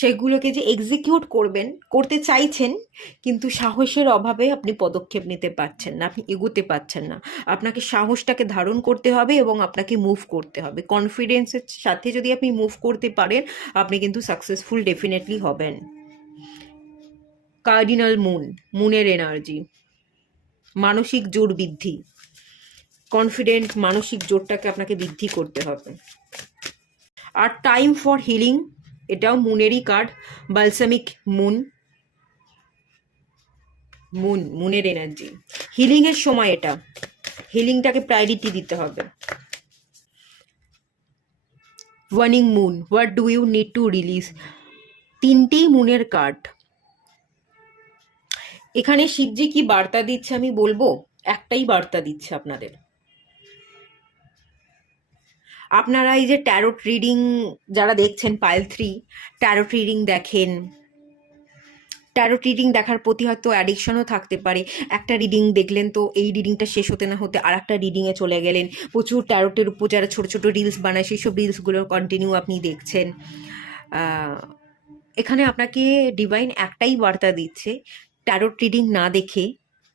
সেগুলোকে যে এক্সিকিউট করবেন, করতে চাইছেন, কিন্তু সাহসের অভাবে আপনি পদক্ষেপ নিতে পারছেন না, আপনি এগোতে পারছেন না। আপনাকে সাহসটাকে ধারণ করতে হবে এবং আপনাকে মুভ করতে হবে। কনফিডেন্সের সাথে যদি আপনি মুভ করতে পারেন, আপনি কিন্তু সাকসেসফুল ডেফিনেটলি হবেন। কার্ডিনাল মুন, মুনের এনার্জি, মানসিক জোর বৃদ্ধি, কনফিডেন্ট মানসিক জোরটাকে আপনাকে বৃদ্ধি করতে হবে। আর টাইম ফর হিলিং, এটাও মুনেরই কার্ড, বালসামিক মুন, মুনের এনার্জি, হিলিংয়ের সময় এটা, হিলিংটাকে প্রায়োরিটি দিতে হবে। ওয়ার্নিং moon, what do you need to release, তিনটেই মুনের কার্ড। এখানে শিবজি কি বার্তা দিচ্ছে আমি বলবো, একটাই বার্তা দিচ্ছে আপনাদের। আপনারা এই যে ট্যারোট রিডিং যারা দেখছেন, পাইল 3 ট্যারোট রিডিং দেখেন, ট্যারোট রিডিং দেখার প্রতি হয়তো অ্যাডিকশনও থাকতে পারে। একটা রিডিং দেখলেন, তো এই রিডিংটা শেষ হতে না হতে আর একটা রিডিংয়ে চলে গেলেন। প্রচুর ট্যারোটের উপর যারা ছোটো ছোটো রিলস বানায়, সেই সব রিলসগুলো কন্টিনিউ আপনি দেখছেন। এখানে আপনাকে ডিভাইন একটাই বার্তা দিচ্ছে, ট্যারোট রিডিং না দেখে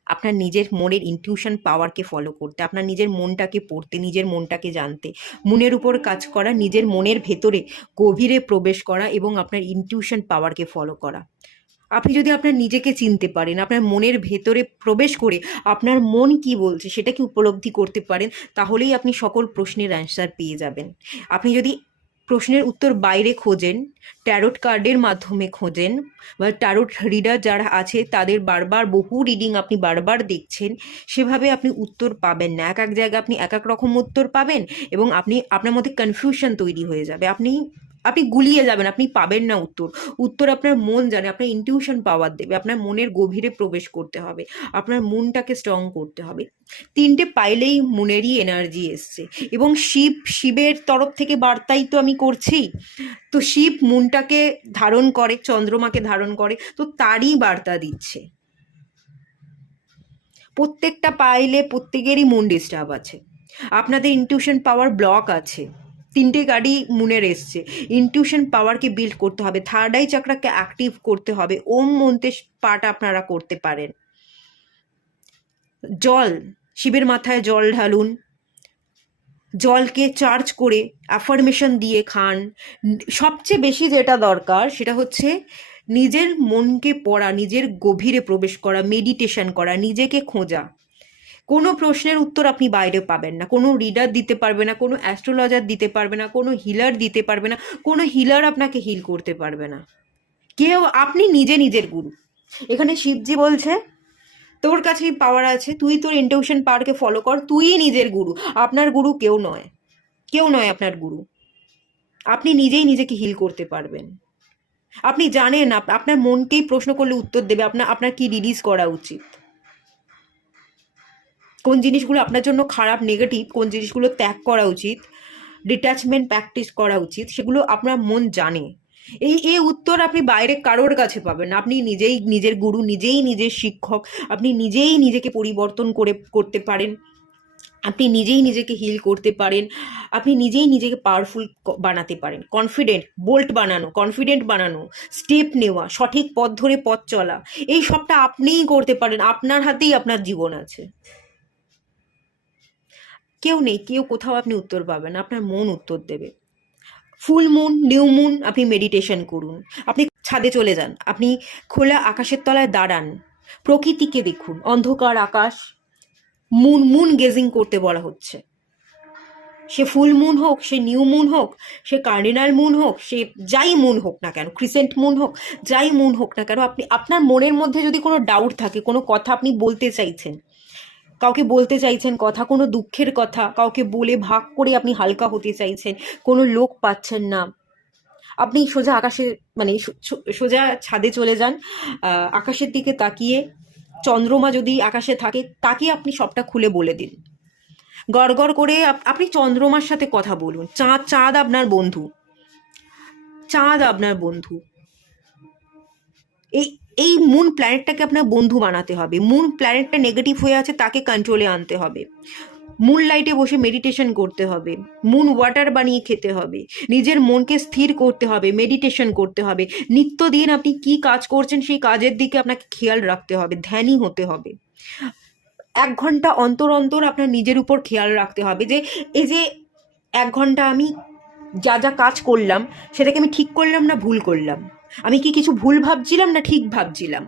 আপনার নিজের মনের ইনটিউশন পাওয়ারকে ফলো করতে, আপনার নিজের মনটাকে পড়তে, নিজের মনটাকে জানতে, মনের উপর কাজ করা, নিজের মনের ভেতরে গভীরে প্রবেশ করা এবং আপনার ইনটিউশন পাওয়ারকে ফলো করা। আপনি যদি আপনার নিজেকে চিনতে পারেন, আপনার মনের ভেতরে প্রবেশ করে আপনার মন কি বলছে সেটাকে উপলব্ধি করতে পারেন, তাহলেই আপনি সকল প্রশ্নের অ্যান্সার পেয়ে যাবেন। আপনি যদি প্রশ্নের উত্তর বাইরে খোঁজেন, ট্যারোট কার্ডের মাধ্যমে খোঁজেন, বা ট্যারোট রিডার যারা আছে তাদের বারবার বহু রিডিং আপনি বারবার দেখছেন, সেভাবে আপনি উত্তর পাবেন না। এক এক জায়গায় আপনি এক এক রকম উত্তর পাবেন এবং আপনি আপনার মধ্যে কনফিউশন তৈরি হয়ে যাবে, আপনি গুলিয়ে যাবেন, আপনি পাবেন না উত্তর। উত্তর আপনার মন জানে, আপনার ইনটিউশন পাওয়ার দেবে। আপনার মনের গভীরে প্রবেশ করতে হবে, আপনার মনটাকে স্ট্রং করতে হবে। তিনটে পাইলেই মনেরই এনার্জি এসছে, এবং শিবের তরফ থেকে বার্তাই তো আমি করছি। তো শিব মনটাকে ধারণ করে, চন্দ্রমাকে ধারণ করে, তো তারই বার্তা দিচ্ছে। প্রত্যেকটা পাইলে প্রত্যেকেরই মন ডিস্টার্ব আছে, আপনাদের ইনটিউশন পাওয়ার ব্লক আছে, তিনটে গাড়ি মুনের এসছে। ইনটিউশন পাওয়ারকে বিল্ড করতে হবে, থার্ড আই চাকরাকে অ্যাক্টিভ করতে হবে, ওম মন্ত্রের পাঠ আপনারা করতে পারেন। জল, শিবের মাথায় জল ঢালুন, জলকে চার্জ করে অ্যাফার্মেশন দিয়ে খান। সবচেয়ে বেশি যেটা দরকার সেটা হচ্ছে নিজের মনকে পড়া, নিজের গভীরে প্রবেশ করা, মেডিটেশন করা, নিজেকে খোঁজা। কোনো প্রশ্নের উত্তর আপনি বাইরে পাবেন না, কোনো রিডার দিতে পারবে না, কোনো অ্যাস্ট্রোলজার দিতে পারবে না, কোনো হিলার দিতে পারবে না, কোনো হিলার আপনাকে হিল করতে পারবে না। কেউ, আপনি নিজে নিজের গুরু। এখানে শিবজি বলছে তোর কাছেই পাওয়ার আছে, তুই তোর ইনটিউশন পাওয়ারকে ফলো কর, তুই নিজের গুরু। আপনার গুরু কেউ নয়, কেউ নয় আপনার গুরু। আপনি নিজেই নিজেকে হিল করতে পারবেন। আপনি জানেন আপনার মনকেই প্রশ্ন করলে উত্তর দেবে আপনার কি রিলিজ করা উচিত, কোন জিনিসগুলো আপনার জন্য খারাপ, নেগেটিভ, কোন জিনিসগুলো ত্যাগ করা উচিত, ডিট্যাচমেন্ট প্র্যাকটিস করা উচিত, সেগুলো আপনার মন জানে। এই উত্তর আপনি বাইরে কারোর কাছে পাবেন না। আপনি নিজেই নিজের গুরু, নিজেই নিজের শিক্ষক, আপনি নিজেই নিজেকে পরিবর্তন করতে পারেন, আপনি নিজেই নিজেকে হিল করতে পারেন, আপনি নিজেই নিজেকে পাওয়ারফুল বানাতে পারেন। কনফিডেন্ট বানানো, স্টেপ নেওয়া, সঠিক পথ ধরে পথ চলা, এই সবটা আপনিই করতে পারেন। আপনার হাতেই আপনার জীবন আছে। কেউ নেই, কেউ কোথাও আপনি উত্তর পাবেন না, আপনার মন উত্তর দেবে। ফুল মুন, নিউ মুন, আপনি মেডিটেশন করুন, আপনি ছাদে চলে যান, আপনি খোলা আকাশের তলায় দাঁড়ান, প্রকৃতিকে দেখুন, অন্ধকার আকাশ, মুন গেজিং করতে বলা হচ্ছে। সে ফুল মুন হোক, সে নিউ মুন হোক, সে কার্ডিনাল মুন হোক, সে যাই মুন হোক না কেন, ক্রিসেন্ট মুন হোক, যাই মুন হোক না কেন, আপনি আপনার মনের মধ্যে যদি কোনো ডাউট থাকে, কোনো কথা আপনি বলতে চাইছেন, কাউকে বলতে চাইছেন কথা, কোনো দুঃখের কথা কাউকে বলে ভাগ করে আপনি হালকা হতে চাইছেন, কোনো লোক পাচ্ছেন না, আপনি সোজা আকাশে মানে সোজা ছাদে চলে যান, আকাশের দিকে তাকিয়ে, চন্দ্রমা যদি আকাশে থাকে তাকে আপনি সবটা খুলে বলে দিন। গড় করে আপনি চন্দ্রমার সাথে কথা বলুন। চাঁদ আপনার বন্ধু, চাঁদ আপনার বন্ধু। এই এই মুন প্ল্যানেটটাকে আপনার বন্ধু বানাতে হবে। মুন প্ল্যানেটটা নেগেটিভ হয়ে আছে, তাকে কন্ট্রোলে আনতে হবে। মুন লাইটে বসে মেডিটেশন করতে হবে, মুন ওয়াটার বানিয়ে খেতে হবে, নিজের মনকে স্থির করতে হবে, মেডিটেশন করতে হবে। নিত্যদিন আপনি কি কাজ করছেন সেই কাজের দিকে আপনাকে খেয়াল রাখতে হবে, ধ্যানী হতে হবে। 1 ঘন্টা অন্তর অন্তর আপনার নিজের উপর খেয়াল রাখতে হবে যে এই যে 1 ঘন্টা আমি যা যা কাজ করলাম সেটাকে আমি ঠিক করলাম না ভুল করলাম, আমি কি কিছু ভুল ভাবছিলাম না ঠিক ভাবছিলাম।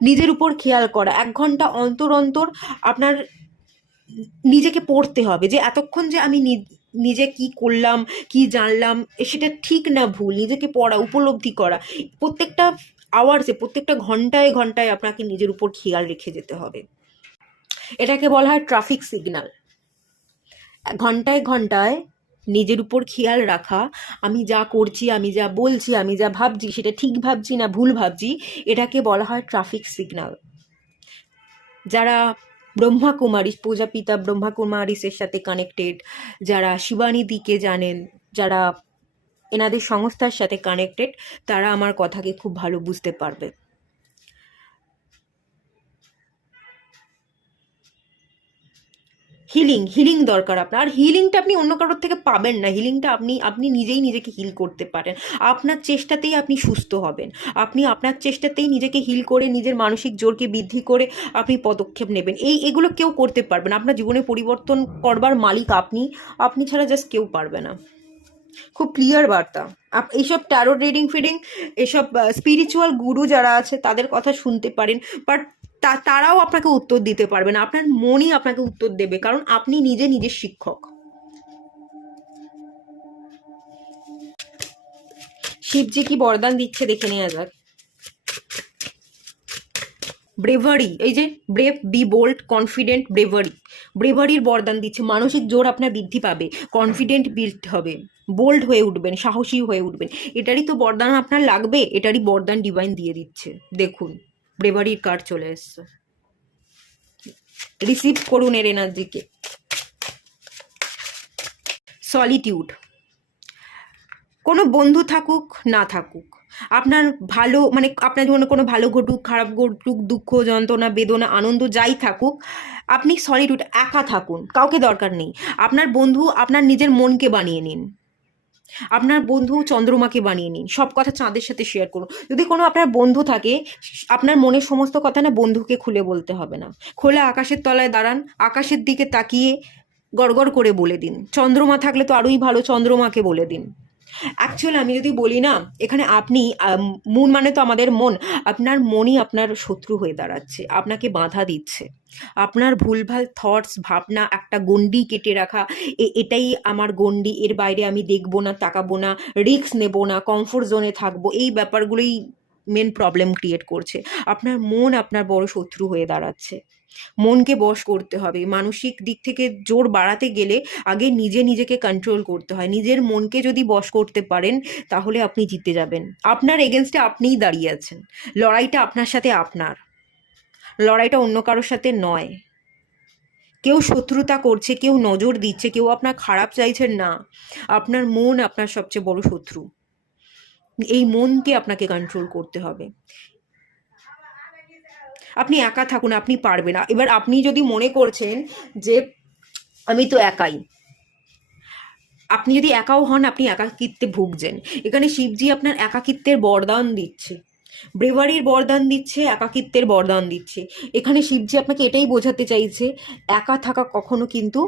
নিজের উপর খেয়াল করা, 1 ঘন্টা অন্তর অন্তর আপনার নিজেকে পড়তে হবে যে এতক্ষণ যে আমি নিজে কি করলাম, কি জানলাম, সেটা ঠিক না ভুল, নিজেকে পড়া, উপলব্ধি করা। প্রত্যেকটা আওয়ার্সে, প্রত্যেকটা ঘন্টায় ঘন্টায় আপনাকে নিজের উপর খেয়াল রেখে যেতে হবে। এটাকে বলা হয় ট্রাফিক সিগন্যাল। ঘন্টায় ঘন্টায় নিজের উপর খেয়াল রাখা, আমি যা করছি, আমি যা বলছি, আমি যা ভাবছি সেটা ঠিক ভাবছি না ভুল ভাবছি, এটাকে বলা হয় ট্রাফিক সিগন্যাল। যারা ব্রহ্মাকুমারী, প্রজাপিতা ব্রহ্মাকুমারীসের সাথে কানেক্টেড, যারা শিবানীদিকে জানেন, যারা এনাদের সংস্থার সাথে কানেক্টেড, তারা আমার কথাকে খুব ভালো বুঝতে পারবে। হিলিং দরকার আপনার। আর হিলিংটা আপনি অন্য কারোর থেকে পাবেন না, হিলিংটা আপনি নিজেই নিজেকে হিল করতে পারেন। আপনার চেষ্টাতেই আপনি সুস্থ হবেন, আপনি আপনার চেষ্টাতেই নিজেকে হিল করে নিজের মানসিক জোরকে বৃদ্ধি করে আপনি পদক্ষেপ নেবেন। এগুলো কেউ করতে পারবে না। আপনার জীবনে পরিবর্তন করবার মালিক আপনি ছাড়া জাস্ট কেউ পারবে না। খুব ক্লিয়ার বার্তা। এইসব ট্যারো রিডিং এসব স্পিরিচুয়াল গুরু যারা আছে তাদের কথা শুনতে পারেন, বাট তারাও আপনাকে উত্তর দিতে পারবে না, আপনার মনই আপনাকে উত্তর দেবে, কারণ আপনি নিজে নিজের শিক্ষক। শিবজি কি বরদান দিচ্ছে দেখে নেওয়া যাক। ব্রেভারি, এই যে ব্রেভ, বি বোল্ড, কনফিডেন্ট, ব্রেভারির বরদান দিচ্ছে। মানসিক জোর আপনার বৃদ্ধি পাবে, কনফিডেন্ট বিল্ড হবে, বোল্ড হয়ে উঠবেন, সাহসী হয়ে উঠবেন। এটারই তো বরদান আপনার লাগবে, এটারই বরদান ডিভাইন দিয়ে দিচ্ছে। দেখুন ব্রেভারির কার্ড চলে এসছে, রিসিভ করুন এর এনার্জিকে। সলিটিউড, কোনো বন্ধু থাকুক না থাকুক, আপনার ভালো মানে আপনার জীবনে কোনো ভালো ঘটুক, খারাপ ঘটুক, দুঃখ যন্ত্রণা বেদনা আনন্দ যাই থাকুক, আপনি সলিটিউড, একা থাকুন, কাউকে দরকার নেই। আপনার বন্ধু আপনার নিজের মনকে বানিয়ে নিন। আপনার বন্ধু চন্দ্রমাকে বানিয়ে নিন, সব কথা চাঁদের সাথে শেয়ার করুন। যদি কোনো আপনার বন্ধু থাকে, আপনার মনের সমস্ত কথা না বন্ধুকে খুলে বলতে হবে না, খোলা আকাশের তলায় দাঁড়ান, আকাশের দিকে তাকিয়ে গড়গড় করে বলে দিন। চন্দ্রমা থাকলে তো আরোই ভালো, চন্দ্রমাকে বলে দিন। অ্যাকচুয়ালি আমি যদি বলি না, এখানে আপনি মন মানে তো আমাদের মন, আপনার মনই আপনার শত্রু হয়ে দাঁড়াচ্ছে, আপনাকে বাধা দিচ্ছে। আপনার ভুলভাল থটস, ভাবনা, একটা গণ্ডি কেটে রাখা, এটাই আমার গণ্ডি, এর বাইরে আমি দেখবো না, তাকাবো না, রিস্ক নেবো না, কমফোর্ট জোনে থাকবো, এই ব্যাপারগুলোই মেন প্রবলেম ক্রিয়েট করছে। আপনার মন আপনার বড় শত্রু হয়ে দাঁড়াচ্ছে। মনকে বশ করতে হবে। মানসিক দিক থেকে জোর বাড়াতে গেলে আগে নিজেকে কন্ট্রোল করতে হয়। নিজের মনকে যদি বশ করতে পারেন তাহলে আপনি জিতে যাবেন। আপনার এগেনস্টে আপনিই দাঁড়িয়ে আছেন, লড়াইটা আপনার সাথে আপনার, লড়াইটা অন্য কারোর সাথে নয়। কেউ শত্রুতা করছে, কেউ নজর দিচ্ছে, কেউ আপনার খারাপ চাইছেন না, আপনার মন আপনার সবচেয়ে বড় শত্রু। এই মনকে আপনাকে কন্ট্রোল করতে হবে। আপনি একা থাকুন, আপনি পারবেন না। এবার আপনি যদি মনে করছেন যে আমি তো একাই, আপনি যদি একাও হন, আপনি একাকিত্বে ভুগছেন। এখানে শিবজি আপনার একাকিত্বের বরদান দিচ্ছে, ব্রেভারির বরদান দিচ্ছে, একাকিত্বের বরদান দিচ্ছে। এখানে শিবজি আপনাকে এটাই বোঝাতে চাইছে, একা থাকা কখনো কিন্তু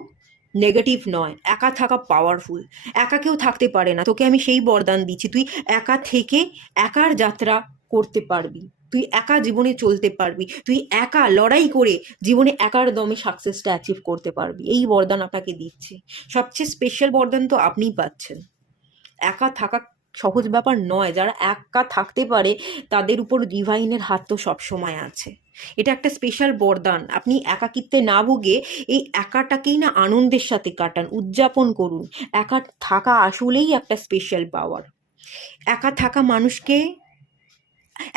নেগেটিভ নয়, একা থাকা পাওয়ারফুল। একা কেউ থাকতে পারে না, তোকে আমি সেই বরদান দিচ্ছি, তুই একা থেকে একার যাত্রা করতে পারবি, তুই একা জীবনে চলতে পারবি, তুই একা লড়াই করে জীবনে একার দমে সাকসেসটা অ্যাচিভ করতে পারবি। এই বরদান আপনাকে দিচ্ছে। সবচেয়ে স্পেশাল বরদান তো আপনিই পাচ্ছেন। একা থাকা সহজ ব্যাপার নয়, যারা একা থাকতে পারে তাদের উপর ডিভাইনের হাত তো সবসময় আছে। এটা একটা স্পেশাল বরদান। আপনি একাকিত্বে না ভুগে এই একাটাকেই না আনন্দের সাথে কাটান, উদযাপন করুন। একা থাকা আসলেই একটা স্পেশাল পাওয়ার। একা থাকা মানুষকে,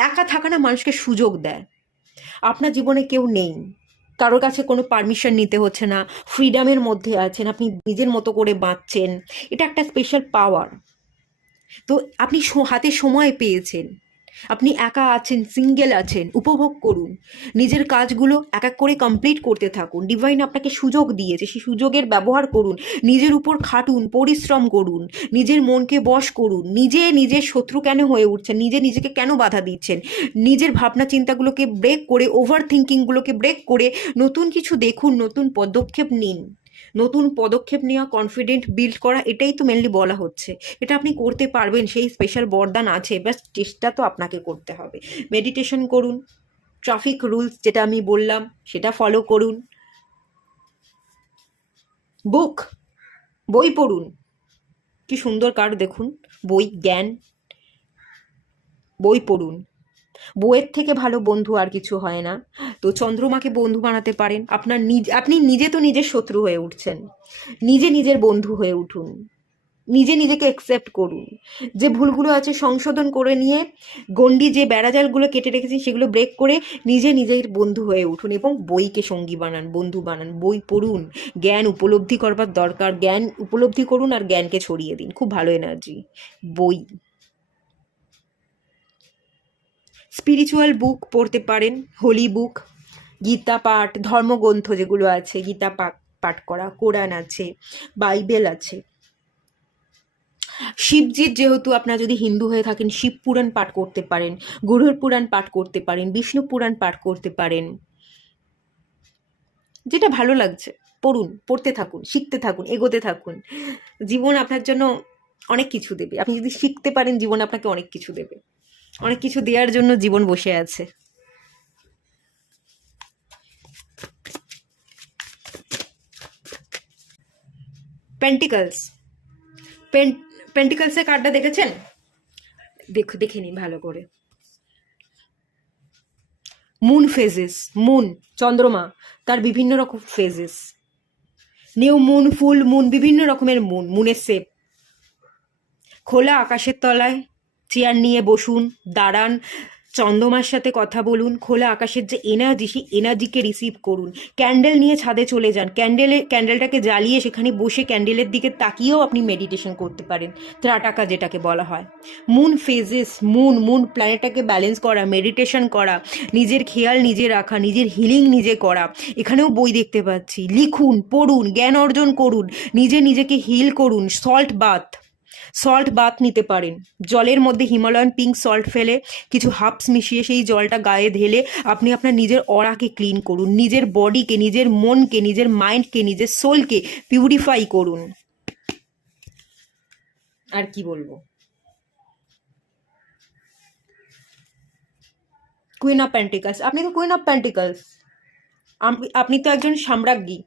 একা থাকা না মানুষকে সুযোগ দেয়। আপনার জীবনে কেউ নেই, কারোর কাছে কোনো পারমিশন নিতে হচ্ছে না, ফ্রিডমের মধ্যে আছেন, আপনি নিজের মতো করে বাঁচছেন, এটা একটা স্পেশাল পাওয়ার। তো আপনি হাতে সময় পেয়েছেন, আপনি একা আছেন, সিঙ্গেল আছেন, উপভোগ করুন। নিজের কাজগুলো এক এক করে কমপ্লিট করতে থাকুন। ডিভাইন আপনাকে সুযোগ দিয়েছে, সেই সুযোগের ব্যবহার করুন। নিজের উপর খাটুন, পরিশ্রম করুন, নিজের মনকে বশ করুন। নিজের শত্রু কেন হয়ে উঠছেন, নিজেকে কেন বাধা দিচ্ছেন, নিজের ভাবনা চিন্তাগুলোকে ব্রেক করে, ওভার থিঙ্কিংগুলোকে ব্রেক করে নতুন কিছু দেখুন, নতুন পদক্ষেপ নিন। নতুন পদক্ষেপ নেওয়া, কনফিডেন্ট বিল্ড করা, এটাই তো মেনলি বলা হচ্ছে। এটা আপনি করতে পারবেন, সেই স্পেশাল বরদান আছে, ব্যাস চেষ্টা তো আপনাকে করতে হবে। মেডিটেশন করুন, ট্রাফিক রুলস যেটা আমি বললাম সেটা ফলো করুন, বই পড়ুন। কি সুন্দর কার্ড দেখুন, বই, জ্ঞান, বই পড়ুন। বইয়ের থেকে ভালো বন্ধু আর কিছু হয় না। তো চন্দ্রমাকে বন্ধু বানাতে পারেন। আপনি নিজে তো নিজের শত্রু হয়ে উঠছেন, নিজের বন্ধু হয়ে উঠুন। নিজেকে অ্যাকসেপ্ট করুন। যে ভুলগুলো আছে সংশোধন করে নিয়ে, গণ্ডি যে বেড়াজালগুলো কেটে রেখেছেন সেগুলো ব্রেক করে নিজের বন্ধু হয়ে উঠুন এবং বইকে সঙ্গী বানান, বন্ধু বানান। বই পড়ুন, জ্ঞান উপলব্ধি করবার দরকার, জ্ঞান উপলব্ধি করুন আর জ্ঞানকে ছড়িয়ে দিন। খুব ভালো এনার্জি। বই, স্পিরিচুয়াল বুক পড়তে পারেন, হোলি বুক, গীতা পাঠ, ধর্মগ্রন্থ যেগুলো আছে, গীতা পাঠ করা, কোরআন আছে, বাইবেল আছে। শিবজির, যেহেতু আপনারা যদি হিন্দু হয়ে থাকেন, শিব পুরাণ পাঠ করতে পারেন, গরুড় পুরাণ পাঠ করতে পারেন, বিষ্ণু পুরাণ পাঠ করতে পারেন। যেটা ভালো লাগছে পড়ুন, পড়তে থাকুন, শিখতে থাকুন, এগোতে থাকুন। জীবন আপনার জন্য অনেক কিছু দেবে। আপনি যদি শিখতে পারেন, জীবন আপনাকে অনেক কিছু দেবে। অনেক কিছু দেওয়ার জন্য জীবন বসে আছে। পেন্টিকলস, পেন্টিকলসের কার্ডটা দেখেছেন? দেখে নিন ভালো করে। মুন ফেজেস, মুন, চন্দ্রমা, তার বিভিন্ন রকম phases, new moon, full moon, বিভিন্ন রকমের মুন, মুনের শেপ। খোলা আকাশের তলায় চেয়ার নিয়ে বসুন, দাঁড়ান, চন্দ্রমার সাথে কথা বলুন। খোলা আকাশের যে এনার্জি, সেই এনার্জিকে রিসিভ করুন। ক্যান্ডেল নিয়ে ছাদে চলে যান, ক্যান্ডেলটাকে জ্বালিয়ে সেখানে বসে ক্যান্ডেলের দিকে তাকিয়েও আপনি মেডিটেশন করতে পারেন, ত্রাটাকা যেটাকে বলা হয়। মুন ফেজেস, মুন প্ল্যানেটটাকে ব্যালেন্স করা, মেডিটেশন করা, নিজের খেয়াল নিজে রাখা, নিজের হিলিং নিজে করা। এখানেও বই দেখতে পাচ্ছি। লিখুন, পড়ুন, জ্ঞান অর্জন করুন, নিজেকে হিল করুন। সল্ট বাথ, সল্ট বাথ নিতে পারেন, জলের মধ্যে হিমালয়ান পিঙ্ক সল্ট ফেলে কিছু হার্বস মিশিয়ে সেই জলটা গায়ে ঢেলে আপনি আপনার নিজের অরাকে ক্লিন করুন, নিজের বডিকে, নিজের মনকে, নিজের মাইন্ডকে, নিজের সোলকে পিউরিফাই করুন। আর কি বলবো, কুইন অফ পেন্টিকলস, আপনি তো কুইন অফ পেন্টিকলস, আপনি তো একজন সাম্রাজ্ঞী,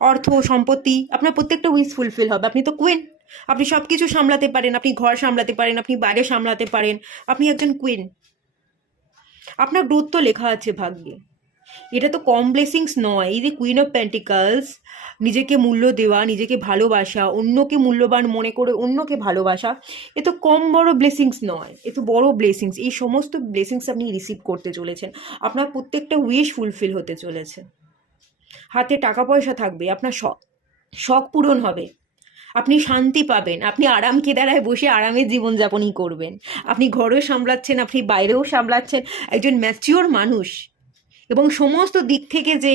অর্থ সম্পত্তি আপনার প্রত্যেকটা উইশ ফুলফিল হবে, আপনি তো কুইন, আপনি সব কিছু সামলাতে পারেন, আপনি ঘর সামলাতে পারেন, আপনি বাইরে সামলাতে পারেন, আপনি একজন কুইন, আপনার গ্রোথ তো লেখা আছে ভাগ্যে। এটা তো কম ব্লেসিংস নয়, এই যে কুইন অফ পেন্টিকলস, নিজেকে মূল্য দেওয়া, নিজেকে ভালোবাসা, অন্যকে মূল্যবান মনে করে অন্যকে ভালোবাসা, এ তো কম বড় ব্লেসিংস নয়, এ তো বড় ব্লেসিংস। এই সমস্ত ব্লেসিংস আপনি রিসিভ করতে চলেছেন, আপনার প্রত্যেকটা উইশ ফুলফিল হতে চলেছে, হাতে টাকা পয়সা থাকবে, আপনার শখ পূরণ হবে, আপনি শান্তি পাবেন, আপনি আরাম কেদারায় বসে আরামের জীবনযাপনই করবেন, আপনি ঘরেও সামলাচ্ছেন, আপনি বাইরেও সামলাচ্ছেন, একজন ম্যাচিওর মানুষ এবং সমস্ত দিক থেকে যে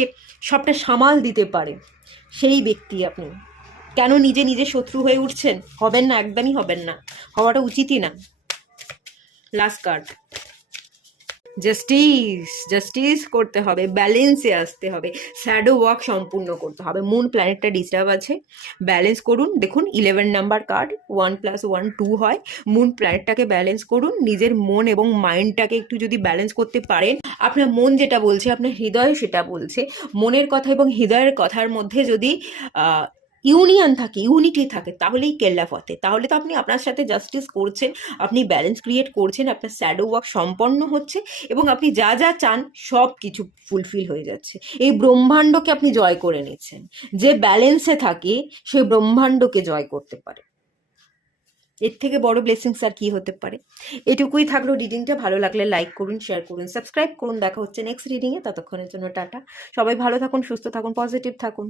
সবটা সামাল দিতে পারে সেই ব্যক্তি আপনি। কেন নিজে নিজে শত্রু হয়ে উঠছেন? হবেন না, একদমই হবেন না, হওয়াটা উচিতই না। লাস্ট কার্ড, জাস্টিস করতে হবে, ব্যালেন্সে আসতে হবে, শ্যাডো ওয়ার্ক সম্পূর্ণ করতে হবে। মুন প্ল্যানেটটা ডিস্টার্ব আছে, ব্যালেন্স করুন। দেখুন 11 নাম্বার কার্ড, 1 + 1 2 হয়। মুন প্ল্যানেটটাকে ব্যালেন্স করুন, নিজের মন এবং মাইন্ডটাকে একটু যদি ব্যালেন্স করতে পারেন, আপনার মন যেটা বলছে, আপনার হৃদয় সেটা বলছে, মনের কথা এবং হৃদয়ের কথার মধ্যে যদি ইউনিয়ন থাকে, ইউনিটি থাকে, তাহলেই কেল্লা ফতে, তাহলে তো আপনি আপনার সাথে জাস্টিস করছেন, আপনি ব্যালেন্স ক্রিয়েট করছেন, আপনার শ্যাডো ওয়ার্ক সম্পন্ন হচ্ছে এবং আপনি যা যা চান সব কিছু ফুলফিল হয়ে যাচ্ছে। এই ব্রহ্মাণ্ডকে আপনি জয় করে নিচ্ছেন, যে ব্যালেন্সে থাকে সে ব্রহ্মাণ্ডকে জয় করতে পারে। এর থেকে বড় ব্লেসিংস আর কি হতে পারে? এটুকুই থাকলো রিডিংটা। ভালো লাগলে লাইক করুন, শেয়ার করুন, সাবস্ক্রাইব করুন। দেখা হচ্ছে নেক্সট রিডিংয়ে, ততক্ষণের জন্য টাটা। সবাই ভালো থাকুন, সুস্থ থাকুন, পজিটিভ থাকুন।